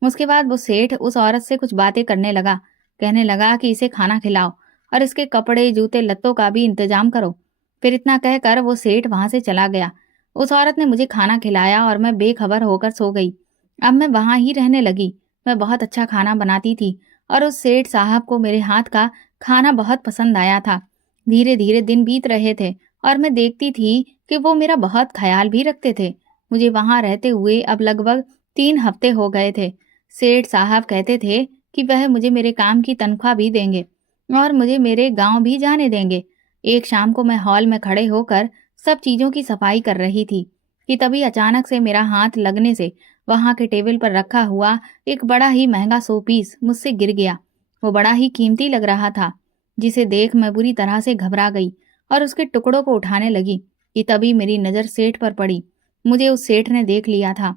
उसके बाद वो सेठ उस औरत से कुछ बातें करने लगा। कहने लगा कि इसे खाना खिलाओ और इसके कपड़े जूते लत्तों का भी इंतजाम करो। फिर इतना कहकर वो सेठ वहां से चला गया। उस औरत ने मुझे खाना खिलाया और मैं बेखबर होकर सो गई। अब मैं वहां ही रहने लगी। मैं बहुत अच्छा खाना बनाती थी और उस सेठ साहब को मेरे हाथ का खाना बहुत पसंद आया था। धीरे धीरे दिन बीत रहे थे और मैं देखती थी कि वो मेरा बहुत ख्याल भी रखते थे। मुझे वहां रहते हुए अब लगभग 3 हफ्ते हो गए थे। सेठ साहब कहते थे कि वह मुझे मेरे काम की तनख्वाह भी देंगे और मुझे मेरे गांव भी जाने देंगे। एक शाम को मैं हॉल में खड़े होकर सब चीजों की सफाई कर रही थी कि तभी अचानक से मेरा हाथ लगने से वहां के टेबल पर रखा हुआ एक बड़ा ही महंगा शोपीस मुझसे गिर गया। वो बड़ा ही कीमती लग रहा था, जिसे देख मैं बुरी तरह से घबरा गई और उसके टुकड़ों को उठाने लगी कि तभी मेरी नज़र सेठ पर पड़ी। मुझे उस सेठ ने देख लिया था,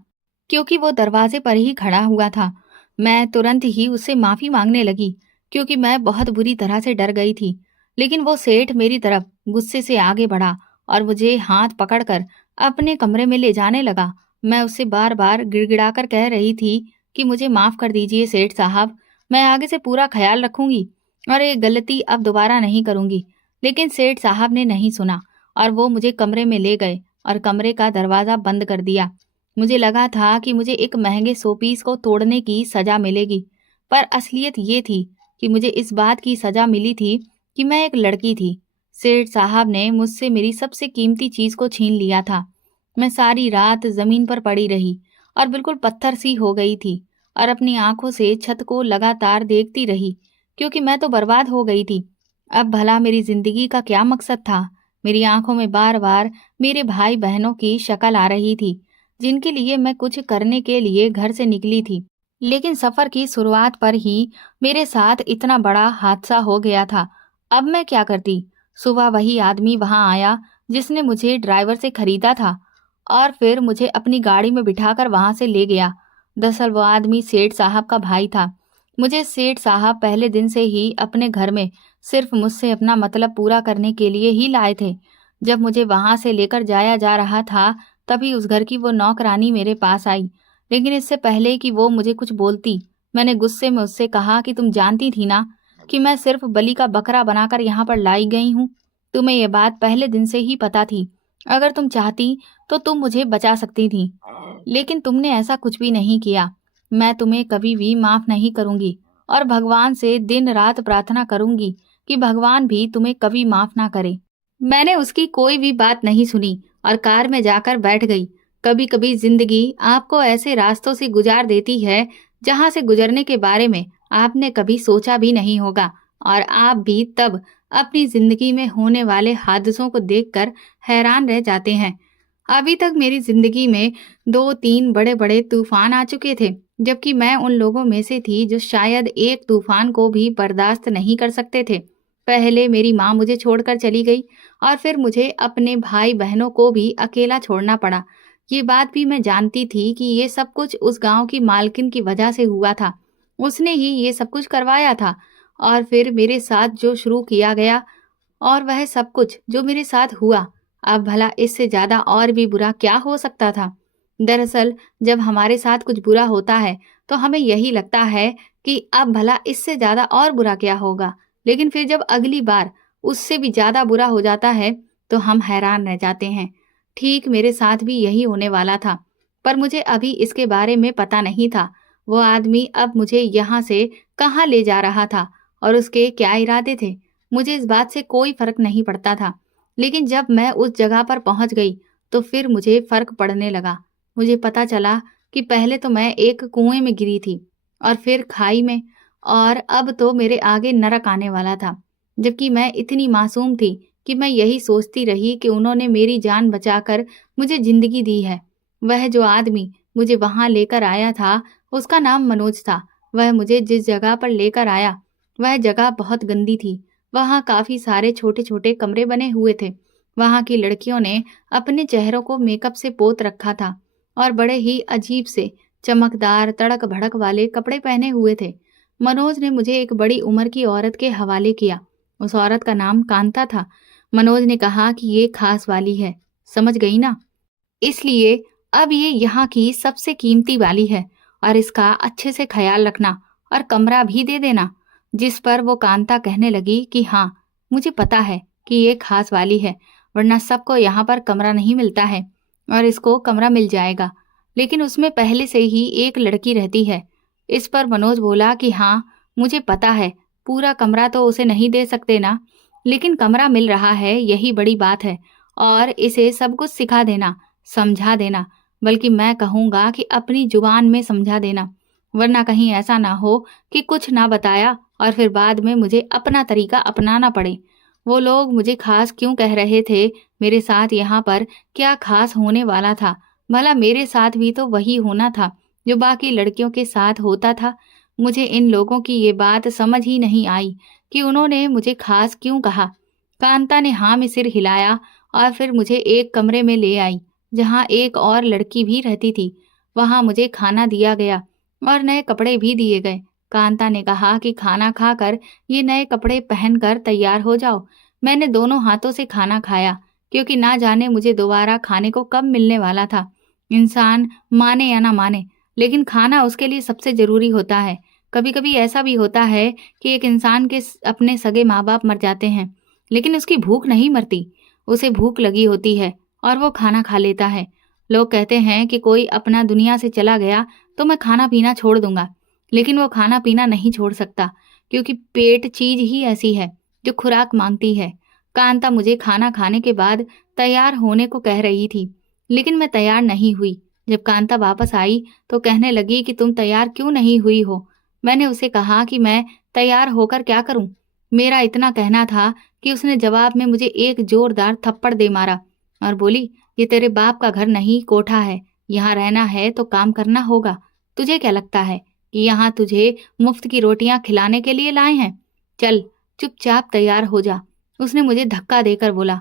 क्योंकि वो दरवाजे पर ही खड़ा हुआ था। मैं तुरंत ही उससे माफ़ी मांगने लगी, क्योंकि मैं बहुत बुरी तरह से डर गई थी। लेकिन वो सेठ मेरी तरफ गुस्से से आगे बढ़ा और मुझे हाथ पकड़कर अपने कमरे में ले जाने लगा। मैं उससे बार बार गिड़गिड़ाकर कह रही थी कि मुझे माफ़ कर दीजिए सेठ साहब, मैं आगे से पूरा ख्याल रखूंगी और ये गलती अब दोबारा नहीं करूंगी। लेकिन सेठ साहब ने नहीं सुना और वो मुझे कमरे में ले गए और कमरे का दरवाज़ा बंद कर दिया। मुझे लगा था कि मुझे एक महंगे शोपीस को तोड़ने की सज़ा मिलेगी, पर असलियत ये थी कि मुझे इस बात की सज़ा मिली थी कि मैं एक लड़की थी। सेठ साहब ने मुझसे मेरी सबसे कीमती चीज़ को छीन लिया था। मैं सारी रात ज़मीन पर पड़ी रही और बिल्कुल पत्थर सी हो गई थी और अपनी आंखों से छत को लगातार देखती रही, क्योंकि मैं तो बर्बाद हो गई थी। अब भला मेरी जिंदगी का क्या मकसद था? मेरी आंखों में बार बार मेरे भाई बहनों की शक्ल आ रही थी, जिनके लिए मैं कुछ करने के लिए घर से निकली थी। लेकिन सफर की शुरुआत पर ही मेरे साथ इतना बड़ा हादसा हो गया था। अब मैं क्या करती? सुबह वही आदमी वहां आया जिसने मुझे ड्राइवर से खरीदा था और फिर मुझे अपनी गाड़ी में बिठाकर वहां से ले गया। दरअसल वो आदमी सेठ साहब का भाई था। मुझे सेठ साहब पहले दिन से ही अपने घर में सिर्फ मुझसे अपना मतलब पूरा करने के लिए ही लाए थे। जब मुझे वहां से लेकर जाया जा रहा था, तभी उस घर की वो नौकरानी मेरे पास आई। लेकिन इससे पहले कि वो मुझे कुछ बोलती, मैंने गुस्से में उससे कहा कि तुम जानती थी ना कि मैं सिर्फ बलि का बकरा बनाकर यहाँ पर लाई गई हूँ। तुम्हें ये बात पहले दिन से ही पता थी। अगर तुम चाहती तो तुम मुझे बचा सकती थी, लेकिन तुमने ऐसा कुछ भी नहीं किया। मैं तुम्हें कभी भी माफ नहीं करूंगी और भगवान से दिन रात प्रार्थना करूंगी कि भगवान भी तुम्हें कभी माफ ना करे। मैंने उसकी कोई भी बात नहीं सुनी और कार में जाकर बैठ गई। कभी कभी जिंदगी आपको ऐसे रास्तों से गुजार देती है जहां से गुजरने के बारे में आपने कभी सोचा भी नहीं होगा, और आप भी तब अपनी जिंदगी में होने वाले हादसों को देखकर हैरान रह जाते हैं। अभी तक मेरी जिंदगी में 2-3 बड़े बड़े तूफान आ चुके थे, जबकि मैं उन लोगों में से थी जो शायद एक तूफान को भी बर्दाश्त नहीं कर सकते थे। पहले मेरी माँ मुझे छोड़कर चली गई और फिर मुझे अपने भाई बहनों को भी अकेला छोड़ना पड़ा। ये बात भी मैं जानती थी कि ये सब कुछ उस गांव की मालकिन की वजह से हुआ था। उसने ही ये सब कुछ करवाया था। और फिर मेरे साथ जो शुरू किया गया और वह सब कुछ जो मेरे साथ हुआ, अब भला इससे ज्यादा और भी बुरा क्या हो सकता था? दरअसल जब हमारे साथ कुछ बुरा होता है तो हमें यही लगता है कि अब भला इससे ज्यादा और बुरा क्या होगा। लेकिन फिर जब अगली बार उससे भी ज्यादा बुरा हो जाता है तो हम हैरान रह जाते हैं। ठीक मेरे साथ भी यही होने वाला था, पर मुझे अभी इसके बारे में पता नहीं था। वो आदमी अब मुझे यहाँ से कहाँ ले जा रहा था और उसके क्या इरादे थे, मुझे इस बात से कोई फर्क नहीं पड़ता था। लेकिन जब मैं उस जगह पर पहुंच गई तो फिर मुझे फर्क पड़ने लगा। मुझे पता चला कि पहले तो मैं एक कुएं में गिरी थी और फिर खाई में, और अब तो मेरे आगे नरक आने वाला था। जबकि मैं इतनी मासूम थी कि मैं यही सोचती रही कि उन्होंने मेरी जान बचाकर मुझे जिंदगी दी है। वह जो आदमी मुझे वहां लेकर आया था, उसका नाम मनोज था। वह मुझे जिस जगह पर लेकर आया, वह जगह बहुत गंदी थी। वहां काफी सारे छोटे छोटे कमरे बने हुए थे। वहां की लड़कियों ने अपने चेहरों को मेकअप से पोत रखा था और बड़े ही अजीब से चमकदार तड़क भड़क वाले कपड़े पहने हुए थे। मनोज ने मुझे एक बड़ी उम्र की औरत के हवाले किया। उस औरत का नाम कांता था। मनोज ने कहा कि ये खास वाली है, समझ गई ना? इसलिए अब ये यहाँ की सबसे कीमती वाली है और इसका अच्छे से ख्याल रखना और कमरा भी दे देना। जिस पर वो कांता कहने लगी कि हाँ, मुझे पता है कि ये खास वाली है, वरना सबको यहाँ पर कमरा नहीं मिलता है और इसको कमरा मिल जाएगा, लेकिन उसमें पहले से ही एक लड़की रहती है। इस पर मनोज बोला कि हाँ, मुझे पता है, पूरा कमरा तो उसे नहीं दे सकते ना, लेकिन कमरा मिल रहा है यही बड़ी बात है। और इसे सब कुछ सिखा देना, समझा देना, बल्कि मैं कहूँगा कि अपनी जुबान में समझा देना, वरना कहीं ऐसा ना हो कि कुछ ना बताया और फिर बाद में मुझे अपना तरीका अपनाना पड़े। वो लोग मुझे खास क्यों कह रहे थे? मेरे साथ यहाँ पर क्या खास होने वाला था? भला मेरे साथ भी तो वही होना था जो बाकी लड़कियों के साथ होता था। मुझे इन लोगों की ये बात समझ ही नहीं आई कि उन्होंने मुझे खास क्यों कहा। कांता ने हाँ में सिर हिलाया और फिर मुझे एक कमरे में ले आई जहाँ एक और लड़की भी रहती थी। वहां मुझे खाना दिया गया और नए कपड़े भी दिए गए। कांता ने कहा कि खाना खाकर ये नए कपड़े पहनकर तैयार हो जाओ। मैंने दोनों हाथों से खाना खाया क्योंकि ना जाने मुझे दोबारा खाने को कब मिलने वाला था। इंसान माने या ना माने, लेकिन खाना उसके लिए सबसे जरूरी होता है। कभी कभी ऐसा भी होता है कि एक इंसान के अपने सगे माँ बाप मर जाते हैं, लेकिन उसकी भूख नहीं मरती। उसे भूख लगी होती है और वो खाना खा लेता है। लोग कहते हैं कि कोई अपना दुनिया से चला गया तो मैं खाना पीना छोड़ दूंगा, लेकिन वो खाना पीना नहीं छोड़ सकता क्योंकि पेट चीज ही ऐसी है जो खुराक मांगती है। कांता मुझे खाना खाने के बाद तैयार होने को कह रही थी, लेकिन मैं तैयार नहीं हुई। जब कांता वापस आई तो कहने लगी कि तुम तैयार क्यों नहीं हुई हो। मैंने उसे कहा कि मैं तैयार होकर क्या करूं। मेरा इतना कहना था कि उसने जवाब में मुझे एक जोरदार थप्पड़ दे मारा और बोली, ये तेरे बाप का घर नहीं कोठा है। यहाँ रहना है तो काम करना होगा। तुझे क्या लगता है कि यहाँ तुझे मुफ्त की रोटियां खिलाने के लिए लाए हैं? चल चुपचाप तैयार हो जा। उसने मुझे धक्का देकर बोला।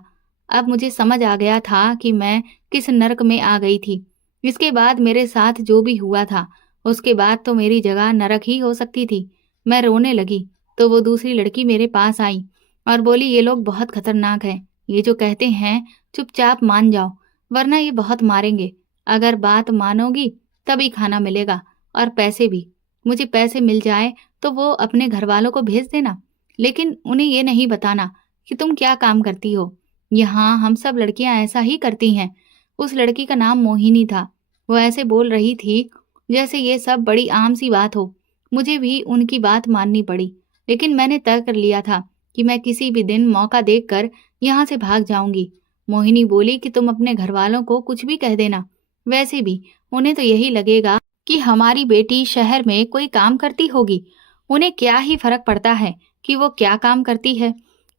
अब मुझे समझ आ गया था कि मैं किस नरक में आ गई थी। इसके बाद मेरे साथ जो भी हुआ था, उसके बाद तो मेरी जगह नरक ही हो सकती थी। मैं रोने लगी तो वो दूसरी लड़की मेरे पास आई और बोली, ये लोग बहुत खतरनाक हैं। ये जो कहते हैं चुपचाप मान जाओ, वरना ये बहुत मारेंगे। अगर बात मानोगी तभी खाना मिलेगा और पैसे भी। मुझे पैसे मिल जाए तो वो अपने घर वालों को भेज देना, लेकिन उन्हें ये नहीं बताना कि तुम क्या काम करती हो। यहाँ हम सब लड़कियां ऐसा ही करती हैं। उस लड़की का नाम मोहिनी था। वो ऐसे बोल रही थी जैसे ये सब बड़ी आम सी बात हो। मुझे भी उनकी बात माननी पड़ी, लेकिन मैंने तय कर लिया था कि मैं किसी भी दिन मौका देखकर यहाँ से भाग जाऊंगी। मोहिनी बोली कि तुम अपने घर वालों को कुछ भी कह देना, वैसे भी उन्हें तो यही लगेगा कि हमारी बेटी शहर में कोई काम करती होगी। उन्हें क्या ही फर्क पड़ता है कि वो क्या काम करती है।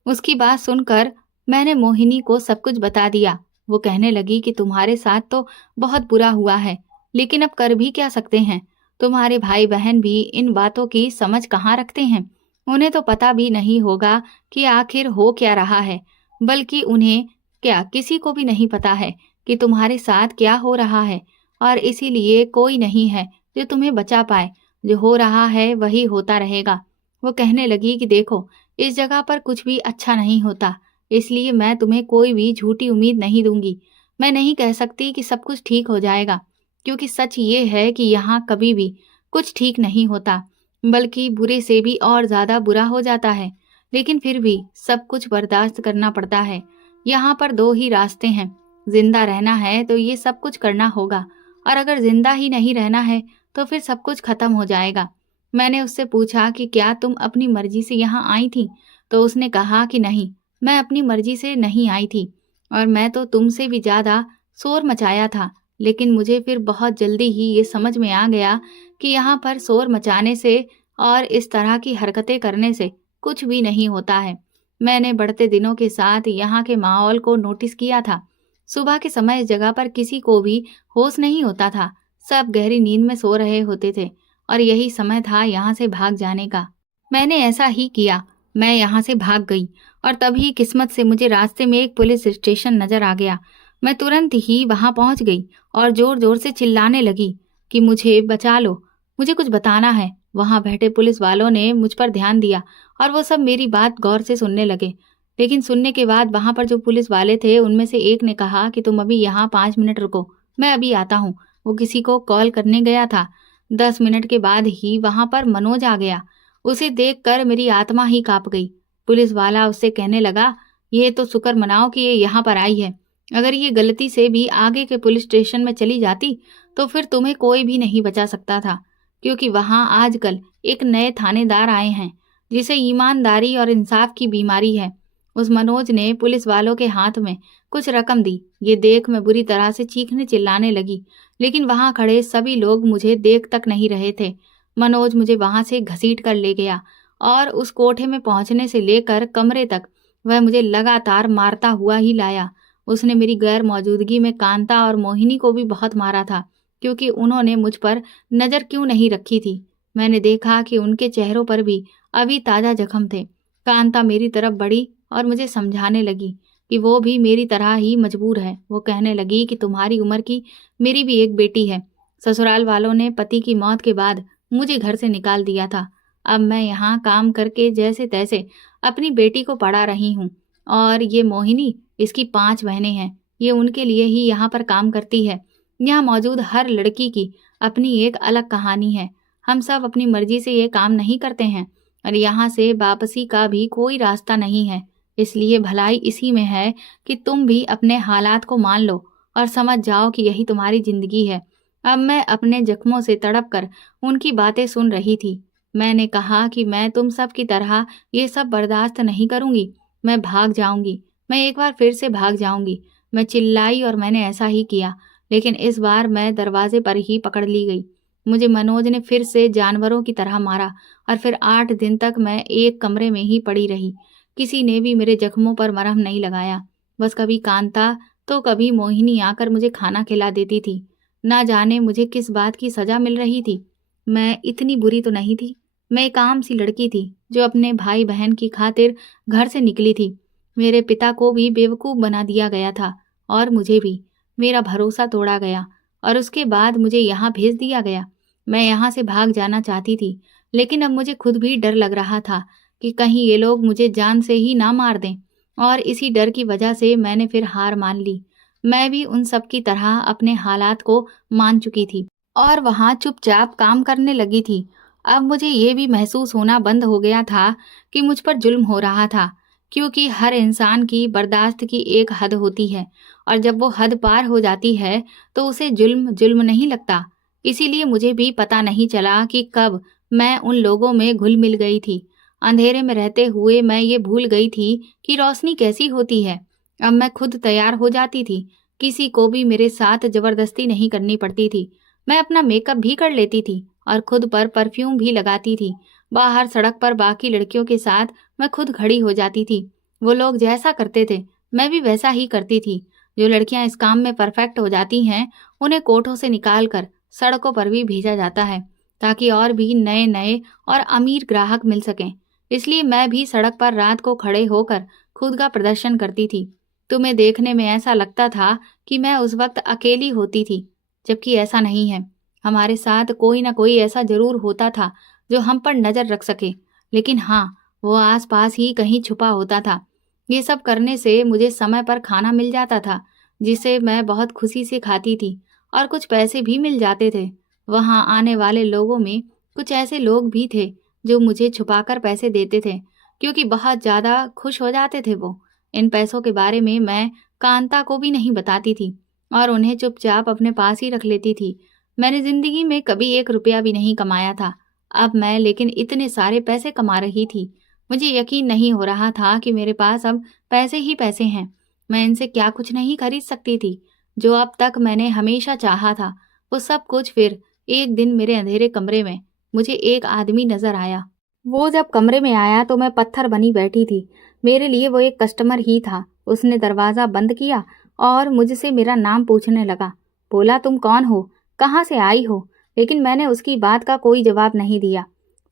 उसकी बात सुनकर मैंने मोहिनी को सब कुछ बता दिया। वो कहने लगी कि तुम्हारे साथ तो बहुत बुरा हुआ है, लेकिन अब कर भी क्या सकते हैं। तुम्हारे भाई बहन भी इन बातों की समझ कहाँ रखते हैं। उन्हें तो पता भी नहीं होगा कि आखिर हो क्या रहा है, बल्कि उन्हें क्या किसी को भी नहीं पता है कि तुम्हारे साथ क्या हो रहा है। और इसीलिए कोई नहीं है जो तुम्हें बचा पाए। जो हो रहा है वही होता रहेगा। वो कहने लगी कि देखो, इस जगह पर कुछ भी अच्छा नहीं होता, इसलिए मैं तुम्हें कोई भी झूठी उम्मीद नहीं दूंगी। मैं नहीं कह सकती कि सब कुछ ठीक हो जाएगा, क्योंकि सच ये है कि यहाँ कभी भी कुछ ठीक नहीं होता, बल्कि बुरे से भी और ज्यादा बुरा हो जाता है। लेकिन फिर भी सब कुछ बर्दाश्त करना पड़ता है। यहाँ पर दो ही रास्ते हैं, जिंदा रहना है तो ये सब कुछ करना होगा, और अगर जिंदा ही नहीं रहना है तो फिर सब कुछ खत्म हो जाएगा। मैंने उससे पूछा कि क्या तुम अपनी मर्जी से यहाँ आई थी, तो उसने कहा कि नहीं, मैं अपनी मर्जी से नहीं आई थी, और मैं तो तुमसे भी ज्यादा शोर मचाया था। लेकिन मुझे फिर बहुत जल्दी ही ये समझ में आ गया कि यहाँ पर शोर मचाने से और इस तरह की हरकतें करने से कुछ भी नहीं होता है। मैंने बढ़ते दिनों के साथ यहाँ के माहौल को नोटिस किया था। सुबह के समय इस जगह पर किसी को भी होश नहीं होता था। सब गहरी नींद में सो रहे होते थे और यही समय था यहाँ से भाग जाने का। मैंने ऐसा ही किया। मैं यहाँ से भाग गई और तभी किस्मत से मुझे रास्ते में एक पुलिस स्टेशन नजर आ गया। मैं तुरंत ही वहां पहुंच गई और जोर जोर से चिल्लाने लगी कि मुझे बचा लो, मुझे कुछ बताना है। वहां बैठे पुलिस वालों ने मुझ पर ध्यान दिया और वो सब मेरी बात गौर से सुनने लगे। लेकिन सुनने के बाद वहां पर जो पुलिस वाले थे उनमें से एक ने कहा कि तुम अभी यहाँ 5 मिनट रुको, मैं अभी आता हूँ। वो किसी को कॉल करने गया था। 10 मिनट के बाद ही वहां पर मनोज आ गया। उसे देखकर मेरी आत्मा ही कांप गई। पुलिस वाला उससे कहने लगा, ये तो शुक्र मनाओ कि ये यहाँ पर आई है। अगर ये गलती से भी आगे के पुलिस स्टेशन में चली जाती तो फिर तुम्हें कोई भी नहीं बचा सकता था, क्योंकि वहां आजकल एक नए थानेदार आए हैं जिसे ईमानदारी और इंसाफ की बीमारी है। उस मनोज ने पुलिस वालों के हाथ में कुछ रकम दी। ये देख मैं बुरी तरह से चीखने चिल्लाने लगी, लेकिन वहां खड़े सभी लोग मुझे देख तक नहीं रहे थे। मनोज मुझे वहां से घसीट कर ले गया और उस कोठे में पहुंचने से लेकर कमरे तक वह मुझे लगातार मारता हुआ ही लाया। उसने मेरी गैर मौजूदगी में कांता और मोहिनी को भी बहुत मारा था, क्योंकि उन्होंने मुझ पर नजर क्यों नहीं रखी थी। मैंने देखा कि उनके चेहरों पर भी अभी ताजा जख्म थे। कांता मेरी तरफ बढ़ी और मुझे समझाने लगी कि वो भी मेरी तरह ही मजबूर है। वो कहने लगी कि तुम्हारी उम्र की मेरी भी एक बेटी है। ससुराल वालों ने पति की मौत के बाद मुझे घर से निकाल दिया था। अब मैं यहाँ काम करके जैसे तैसे अपनी बेटी को पढ़ा रही हूँ। और ये मोहिनी, इसकी 5 बहनें हैं। ये उनके लिए ही यहाँ पर काम करती है। यहाँ मौजूद हर लड़की की अपनी एक अलग कहानी है। हम सब अपनी मर्जी से ये काम नहीं करते हैं और यहाँ से वापसी का भी कोई रास्ता नहीं है। इसलिए भलाई इसी में है कि तुम भी अपने हालात को मान लो और समझ जाओ कि यही तुम्हारी जिंदगी है। अब मैं अपने जख्मों से तड़प कर उनकी बातें सुन रही थी। मैंने कहा कि मैं तुम सब की तरह ये सब बर्दाश्त नहीं करूंगी। मैं भाग जाऊंगी। मैं एक बार फिर से भाग जाऊंगी। मैं चिल्लाई और मैंने ऐसा ही किया, लेकिन इस बार मैं दरवाजे पर ही पकड़ ली गई। मुझे मनोज ने फिर से जानवरों की तरह मारा और फिर 8 दिन तक मैं एक कमरे में ही पड़ी रही। किसी ने भी मेरे जख्मों पर मरहम नहीं लगाया। बस कभी कांता तो कभी मोहिनी आकर मुझे खाना खिला देती थी। ना जाने मुझे किस बात की सजा मिल रही थी। मैं इतनी बुरी तो नहीं थी। मैं एक आम सी लड़की थी जो अपने भाई बहन की खातिर घर से निकली थी। मेरे पिता को भी बेवकूफ़ बना दिया गया था और मुझे भी। मेरा भरोसा तोड़ा गया और उसके बाद मुझे यहाँ भेज दिया गया। मैं यहाँ से भाग जाना चाहती थी, लेकिन अब मुझे खुद भी डर लग रहा था कि कहीं ये लोग मुझे जान से ही ना मार दें। और इसी डर की वजह से मैंने फिर हार मान ली। मैं भी उन सब की तरह अपने हालात को मान चुकी थी और वहाँ चुपचाप काम करने लगी थी। अब मुझे ये भी महसूस होना बंद हो गया था कि मुझ पर जुल्म हो रहा था, क्योंकि हर इंसान की बर्दाश्त की एक हद होती है और जब वो हद पार हो जाती है तो उसे जुल्म जुल्म नहीं लगता। इसीलिए मुझे भी पता नहीं चला कि कब मैं उन लोगों में घुल मिल गई थी। अंधेरे में रहते हुए मैं ये भूल गई थी कि रोशनी कैसी होती है। अब मैं खुद तैयार हो जाती थी। किसी को भी मेरे साथ जबरदस्ती नहीं करनी पड़ती थी। मैं अपना मेकअप भी कर लेती थी और खुद पर परफ्यूम भी लगाती थी। बाहर सड़क पर बाकी लड़कियों के साथ मैं खुद खड़ी हो जाती थी। वो लोग जैसा करते थे मैं भी वैसा ही करती थी। जो लड़कियां इस काम में परफेक्ट हो जाती हैं उन्हें कोठों से निकाल कर सड़कों पर भी भेजा जाता है ताकि और भी नए नए और अमीर ग्राहक मिल सकें। इसलिए मैं भी सड़क पर रात को खड़े होकर खुद का प्रदर्शन करती थी। तुम्हें देखने में ऐसा लगता था कि मैं उस वक्त अकेली होती थी, जबकि ऐसा नहीं है। हमारे साथ कोई ना कोई ऐसा जरूर होता था जो हम पर नजर रख सके, लेकिन हाँ, वो आसपास ही कहीं छुपा होता था। ये सब करने से मुझे समय पर खाना मिल जाता था, जिसे मैं बहुत खुशी से खाती थी और कुछ पैसे भी मिल जाते थे। वहाँ आने वाले लोगों में कुछ ऐसे लोग भी थे जो मुझे छुपाकर पैसे देते थे, क्योंकि बहुत ज़्यादा खुश हो जाते थे वो। इन पैसों के बारे में मैं कांता को भी नहीं बताती थी और उन्हें चुपचाप अपने पास ही रख लेती थी। मैंने जिंदगी में कभी 1 रुपया भी नहीं कमाया था। अब मैं लेकिन इतने सारे पैसे कमा रही थी। मुझे यकीन नहीं हो रहा था कि मेरे पास अब पैसे ही पैसे हैं। मैं इनसे क्या कुछ नहीं खरीद सकती थी। जो अब तक मैंने हमेशा चाहा था वो सब कुछ फिर एक दिन मेरे अंधेरे कमरे में मुझे एक आदमी नजर आया। वो जब कमरे में आया तो मैं पत्थर बनी बैठी थी। मेरे लिए वो एक कस्टमर ही था। उसने दरवाज़ा बंद किया और मुझसे मेरा नाम पूछने लगा। बोला, तुम कौन हो, कहाँ से आई हो? लेकिन मैंने उसकी बात का कोई जवाब नहीं दिया।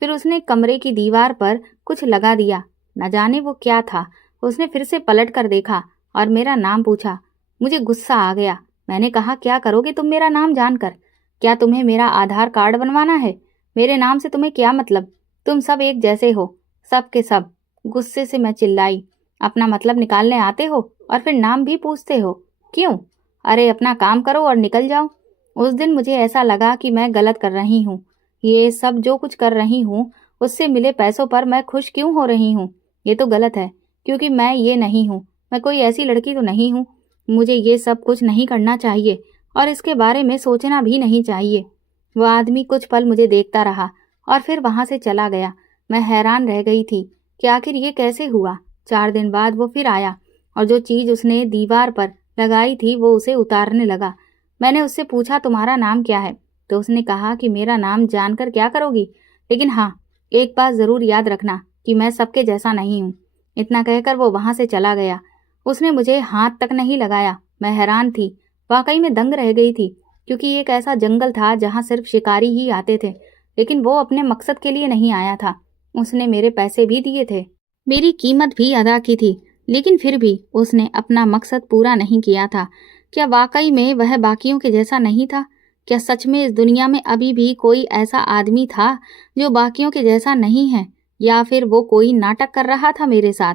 फिर उसने कमरे की दीवार पर कुछ लगा दिया। न जाने वो क्या था। उसने फिर से पलट कर देखा और मेरा नाम पूछा। मुझे गुस्सा आ गया। मैंने कहा, क्या करोगे तुम मेरा नाम जानकर? क्या तुम्हें मेरा आधार कार्ड बनवाना है? मेरे नाम से तुम्हें क्या मतलब? तुम सब एक जैसे हो, सब के सब। गुस्से से मैं चिल्लाई। अपना मतलब निकालने आते हो और फिर नाम भी पूछते हो? क्यों? अरे अपना काम करो और निकल जाओ। उस दिन मुझे ऐसा लगा कि मैं गलत कर रही हूँ। ये सब जो कुछ कर रही हूँ उससे मिले पैसों पर मैं खुश क्यों हो रही हूँ? ये तो गलत है, क्योंकि मैं ये नहीं हूँ। मैं कोई ऐसी लड़की तो नहीं हूँ। मुझे ये सब कुछ नहीं करना चाहिए और इसके बारे में सोचना भी नहीं चाहिए। वो आदमी कुछ पल मुझे देखता रहा और फिर वहां से चला गया। मैं हैरान रह गई थी कि आखिर ये कैसे हुआ। 4 दिन बाद वो फिर आया और जो चीज उसने दीवार पर लगाई थी वो उसे उतारने लगा। मैंने उससे पूछा, तुम्हारा नाम क्या है? तो उसने कहा कि मेरा नाम जानकर क्या करोगी, लेकिन हाँ, एक बात जरूर याद रखना कि मैं सबके जैसा नहीं हूँ। इतना कहकर वो वहां से चला गया। उसने मुझे हाथ तक नहीं लगाया। मैं हैरान थी, वाकई में दंग रह गई थी, क्योंकि एक ऐसा जंगल था जहाँ सिर्फ शिकारी ही आते थे, लेकिन वो अपने मकसद के लिए नहीं आया था। उसने मेरे पैसे भी दिए थे, मेरी कीमत भी अदा की थी, लेकिन फिर भी उसने अपना मकसद पूरा नहीं किया था। क्या वाकई में वह बाकियों के जैसा नहीं था? क्या सच में इस दुनिया में अभी भी कोई ऐसा आदमी था जो बाकियों के जैसा नहीं है, या फिर वो कोई नाटक कर रहा था मेरे साथ?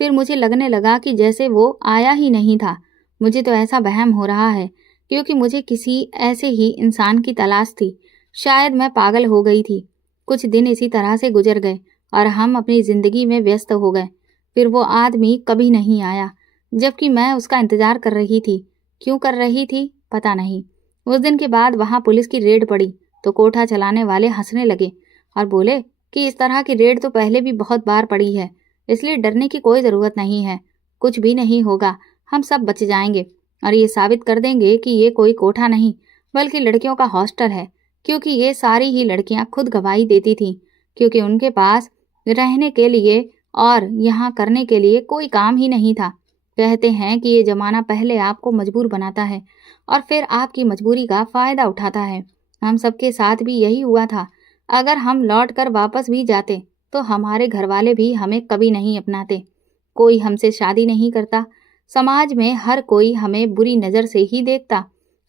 फिर मुझे लगने लगा कि जैसे वो आया ही नहीं था। मुझे तो ऐसा वहम हो रहा है, क्योंकि मुझे किसी ऐसे ही इंसान की तलाश थी। शायद मैं पागल हो गई थी। कुछ दिन इसी तरह से गुजर गए और हम अपनी जिंदगी में व्यस्त हो गए। फिर वो आदमी कभी नहीं आया, जबकि मैं उसका इंतजार कर रही थी। क्यों कर रही थी पता नहीं। उस दिन के बाद वहां पुलिस की रेड पड़ी तो कोठा चलाने वाले हंसने लगे और बोले कि इस तरह की रेड तो पहले भी बहुत बार पड़ी है, इसलिए डरने की कोई ज़रूरत नहीं है। कुछ भी नहीं होगा, हम सब बच जाएंगे और ये साबित कर देंगे कि ये कोई कोठा नहीं बल्कि लड़कियों का हॉस्टल है, क्योंकि ये सारी ही लड़कियां खुद गवाही देती थीं, क्योंकि उनके पास रहने के लिए और यहाँ करने के लिए कोई काम ही नहीं था। कहते हैं कि ये ज़माना पहले आपको मजबूर बनाता है और फिर आपकी मजबूरी का फ़ायदा उठाता है। हम सबके साथ भी यही हुआ था। अगर हम लौट कर वापस भी जाते तो हमारे घर वाले भी हमें कभी नहीं अपनाते। कोई हमसे शादी नहीं करता। समाज में हर कोई हमें बुरी नज़र से ही देखता।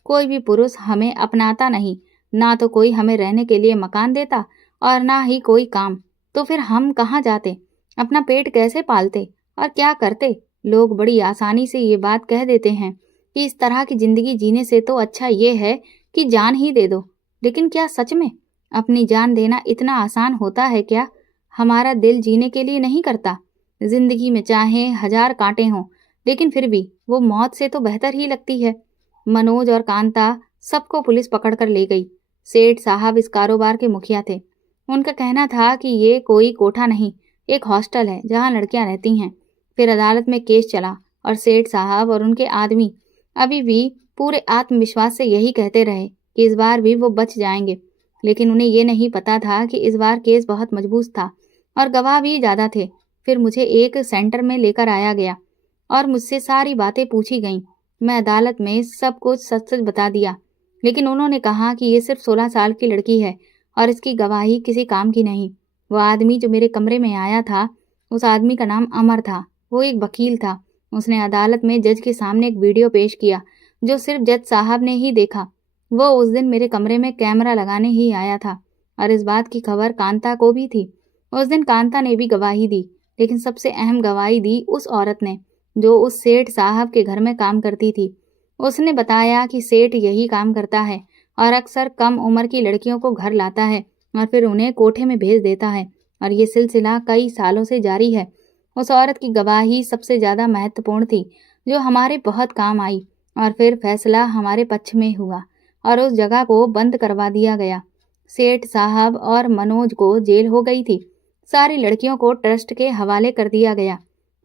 कोई भी पुरुष हमें अपनाता नहीं। ना तो कोई हमें रहने के लिए मकान देता और ना ही कोई काम। तो फिर हम कहाँ जाते? अपना पेट कैसे पालते और क्या करते? लोग बड़ी आसानी से ये बात कह देते हैं कि इस तरह की जिंदगी जीने से तो अच्छा ये है कि जान ही दे दो। लेकिन क्या सच में अपनी जान देना इतना आसान होता है क्या? हमारा दिल जीने के लिए नहीं करता। जिंदगी में चाहे 1000 कांटे हों, लेकिन फिर भी वो मौत से तो बेहतर ही लगती है। मनोज और कांता सबको पुलिस पकड़ कर ले गई। सेठ साहब इस कारोबार के मुखिया थे। उनका कहना था कि ये कोई कोठा नहीं, एक हॉस्टल है जहाँ लड़कियां रहती हैं। फिर अदालत में केस चला और सेठ साहब और उनके आदमी अभी भी पूरे आत्मविश्वास से यही कहते रहे कि इस बार भी वो बच जाएंगे। लेकिन उन्हें ये नहीं पता था कि इस बार केस बहुत मजबूत था और गवाह भी ज़्यादा थे। फिर मुझे एक सेंटर में लेकर आया गया और मुझसे सारी बातें पूछी गईं। मैं अदालत में सब कुछ सच सच बता दिया, लेकिन उन्होंने कहा कि ये सिर्फ 16 साल की लड़की है और इसकी गवाही किसी काम की नहीं। वो आदमी जो मेरे कमरे में आया था, उस आदमी का नाम अमर था। वो एक वकील था। उसने अदालत में जज के सामने एक वीडियो पेश किया जो सिर्फ जज साहब ने ही देखा। वो उस दिन मेरे कमरे में कैमरा लगाने ही आया था और इस बात की खबर कांता को भी थी। उस दिन कांता ने भी गवाही दी, लेकिन सबसे अहम गवाही दी उस औरत ने जो उस सेठ साहब के घर में काम करती थी। उसने बताया कि सेठ यही काम करता है और अक्सर कम उम्र की लड़कियों को घर लाता है और फिर उन्हें कोठे में भेज देता है और ये सिलसिला कई सालों से जारी है। उस औरत की गवाही सबसे ज़्यादा महत्वपूर्ण थी, जो हमारे बहुत काम आई और फिर फैसला हमारे पक्ष में हुआ और उस जगह को बंद करवा दिया गया। सेठ साहब और मनोज को जेल हो गई थी। सारी लड़कियों को ट्रस्ट के हवाले कर दिया गया।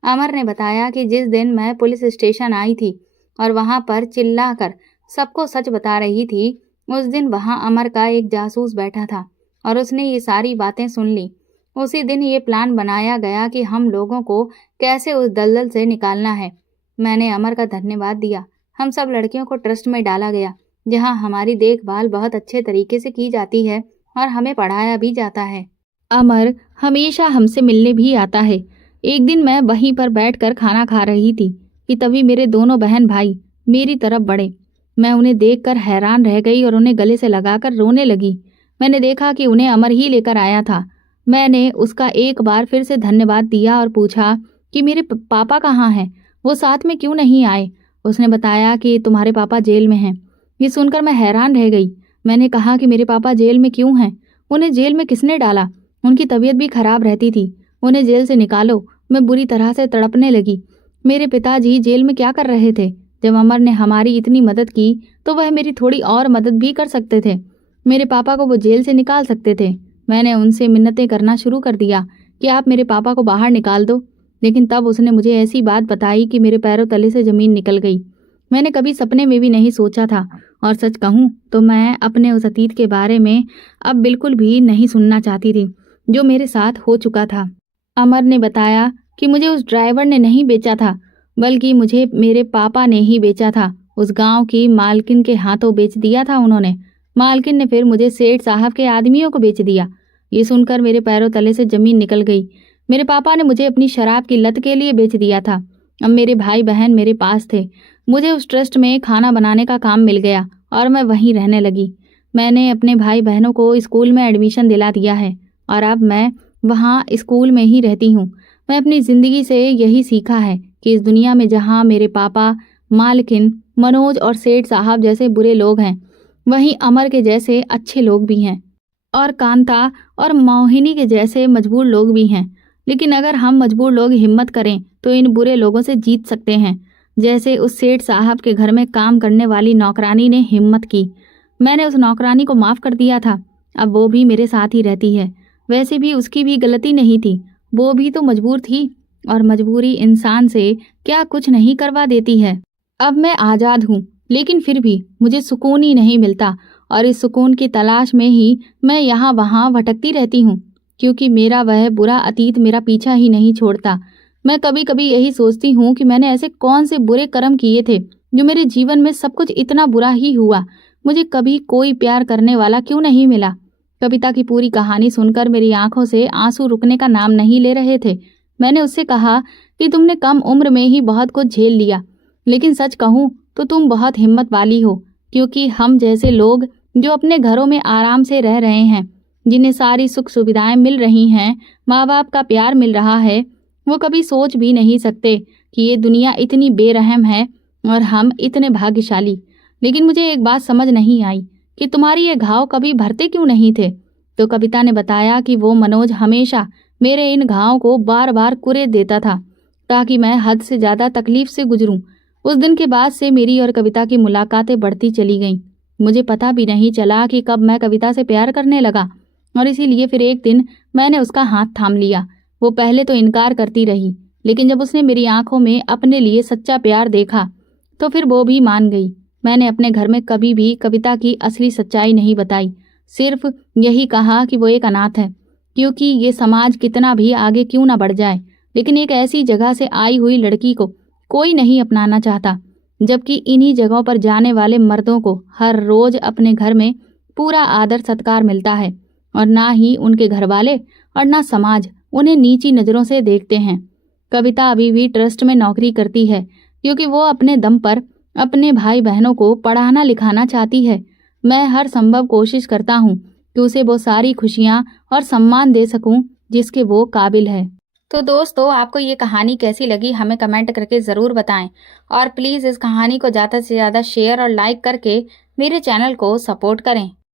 अमर ने बताया कि जिस दिन मैं पुलिस स्टेशन आई थी और वहां पर चिल्लाकर सबको सच बता रही थी, उस दिन वहां अमर का एक जासूस बैठा था और उसने ये सारी बातें सुन ली। उसी दिन ये प्लान बनाया गया कि हम लोगों को कैसे उस दलदल से निकालना है। मैंने अमर का धन्यवाद दिया। हम सब लड़कियों को ट्रस्ट में डाला गया, जहां हमारी देखभाल बहुत अच्छे तरीके से की जाती है और हमें पढ़ाया भी जाता है। अमर हमेशा हमसे मिलने भी आता है। एक दिन मैं वहीं पर बैठकर खाना खा रही थी कि तभी मेरे दोनों बहन भाई मेरी तरफ बढ़े। मैं उन्हें देखकर हैरान रह गई और उन्हें गले से लगाकर रोने लगी। मैंने देखा कि उन्हें अमर ही लेकर आया था। मैंने उसका एक बार फिर से धन्यवाद दिया और पूछा कि मेरे पापा कहाँ हैं, वो साथ में क्यों नहीं आए। उसने बताया कि तुम्हारे पापा जेल में हैं। ये सुनकर मैं हैरान रह गई। मैंने कहा कि मेरे पापा जेल में क्यों हैं? उन्हें जेल में किसने डाला? उनकी तबीयत भी खराब रहती थी। उन्हें जेल से निकालो। मैं बुरी तरह से तड़पने लगी। मेरे पिताजी जेल में क्या कर रहे थे? जब अमर ने हमारी इतनी मदद की तो वह मेरी थोड़ी और मदद भी कर सकते थे। मेरे पापा को वो जेल से निकाल सकते थे। मैंने उनसे मिन्नतें करना शुरू कर दिया कि आप मेरे पापा को बाहर निकाल दो, लेकिन तब उसने मुझे ऐसी बात बताई कि मेरे पैरों तले से ज़मीन निकल गई। मैंने कभी सपने में भी नहीं सोचा था और सच कहूँ तो मैं अपने उस अतीत के बारे में अब बिल्कुल भी नहीं सुनना चाहती थी जो मेरे साथ हो चुका था। अमर ने बताया कि मुझे उस ड्राइवर ने नहीं बेचा था, बल्कि मुझे मेरे पापा ने ही बेचा था। उस गांव की मालकिन के हाथों बेच दिया था उन्होंने। मालकिन ने फिर मुझे सेठ साहब के आदमियों को बेच दिया। ये सुनकर मेरे पैरों तले से जमीन निकल गई। मेरे पापा ने मुझे अपनी शराब की लत के लिए बेच दिया था। अब मेरे भाई बहन मेरे पास थे। मुझे उस ट्रस्ट में खाना बनाने का काम मिल गया और मैं वहीं रहने लगी। मैंने अपने भाई बहनों को स्कूल में एडमिशन दिला दिया है और अब मैं वहाँ स्कूल में ही रहती हूँ। मैं अपनी ज़िंदगी से यही सीखा है कि इस दुनिया में जहाँ मेरे पापा, मालकिन, मनोज और सेठ साहब जैसे बुरे लोग हैं, वहीं अमर के जैसे अच्छे लोग भी हैं और कांता और मोहिनी के जैसे मजबूर लोग भी हैं। लेकिन अगर हम मजबूर लोग हिम्मत करें तो इन बुरे लोगों से जीत सकते हैं, जैसे उस सेठ साहब के घर में काम करने वाली नौकरानी ने हिम्मत की। मैंने उस नौकरानी को माफ़ कर दिया था, अब वो भी मेरे साथ ही रहती है। वैसे भी उसकी भी गलती नहीं थी, वो भी तो मजबूर थी और मजबूरी इंसान से क्या कुछ नहीं करवा देती है। अब मैं आज़ाद हूँ, लेकिन फिर भी मुझे सुकून ही नहीं मिलता और इस सुकून की तलाश में ही मैं यहाँ वहाँ भटकती रहती हूँ, क्योंकि मेरा वह बुरा अतीत मेरा पीछा ही नहीं छोड़ता। मैं कभी कभी यही सोचती हूँ कि मैंने ऐसे कौन से बुरे कर्म किए थे जो मेरे जीवन में सब कुछ इतना बुरा ही हुआ। मुझे कभी कोई प्यार करने वाला क्यों नहीं मिला। कविता की पूरी कहानी सुनकर मेरी आंखों से आंसू रुकने का नाम नहीं ले रहे थे। मैंने उससे कहा कि तुमने कम उम्र में ही बहुत कुछ झेल लिया, लेकिन सच कहूँ तो तुम बहुत हिम्मत वाली हो, क्योंकि हम जैसे लोग जो अपने घरों में आराम से रह रहे हैं, जिन्हें सारी सुख सुविधाएं मिल रही हैं, माँ बाप का प्यार मिल रहा है, वो कभी सोच भी नहीं सकते कि ये दुनिया इतनी बेरहम है और हम इतने भाग्यशाली। लेकिन मुझे एक बात समझ नहीं आई कि तुम्हारी ये घाव कभी भरते क्यों नहीं थे। तो कविता ने बताया कि वो मनोज हमेशा मेरे इन घाव को बार बार कुरेद देता था ताकि मैं हद से ज्यादा तकलीफ से गुजरूं। उस दिन के बाद से मेरी और कविता की मुलाकातें बढ़ती चली गईं। मुझे पता भी नहीं चला कि कब मैं कविता से प्यार करने लगा और इसीलिए फिर एक दिन मैंने उसका हाथ थाम लिया। वो पहले तो इनकार करती रही, लेकिन जब उसने मेरी आंखों में अपने लिए सच्चा प्यार देखा तो फिर वो भी मान गई। मैंने अपने घर में कभी भी कविता की असली सच्चाई नहीं बताई, सिर्फ यही कहा कि वो एक अनाथ है, क्योंकि ये समाज कितना भी आगे क्यों ना बढ़ जाए, लेकिन एक ऐसी जगह से आई हुई लड़की को कोई नहीं अपनाना चाहता, जबकि इन्हीं जगहों पर जाने वाले मर्दों को हर रोज अपने घर में पूरा आदर सत्कार मिलता है और ना ही उनके घर वाले और ना समाज उन्हें नीची नज़रों से देखते हैं। कविता अभी भी ट्रस्ट में नौकरी करती है क्योंकि वो अपने दम पर अपने भाई बहनों को पढ़ाना लिखाना चाहती है। मैं हर संभव कोशिश करता हूँ कि उसे वो सारी खुशियाँ और सम्मान दे सकूँ जिसके वो काबिल है। तो दोस्तों, आपको ये कहानी कैसी लगी हमें कमेंट करके ज़रूर बताएं और प्लीज़ इस कहानी को ज़्यादा से ज़्यादा शेयर और लाइक करके मेरे चैनल को सपोर्ट करें।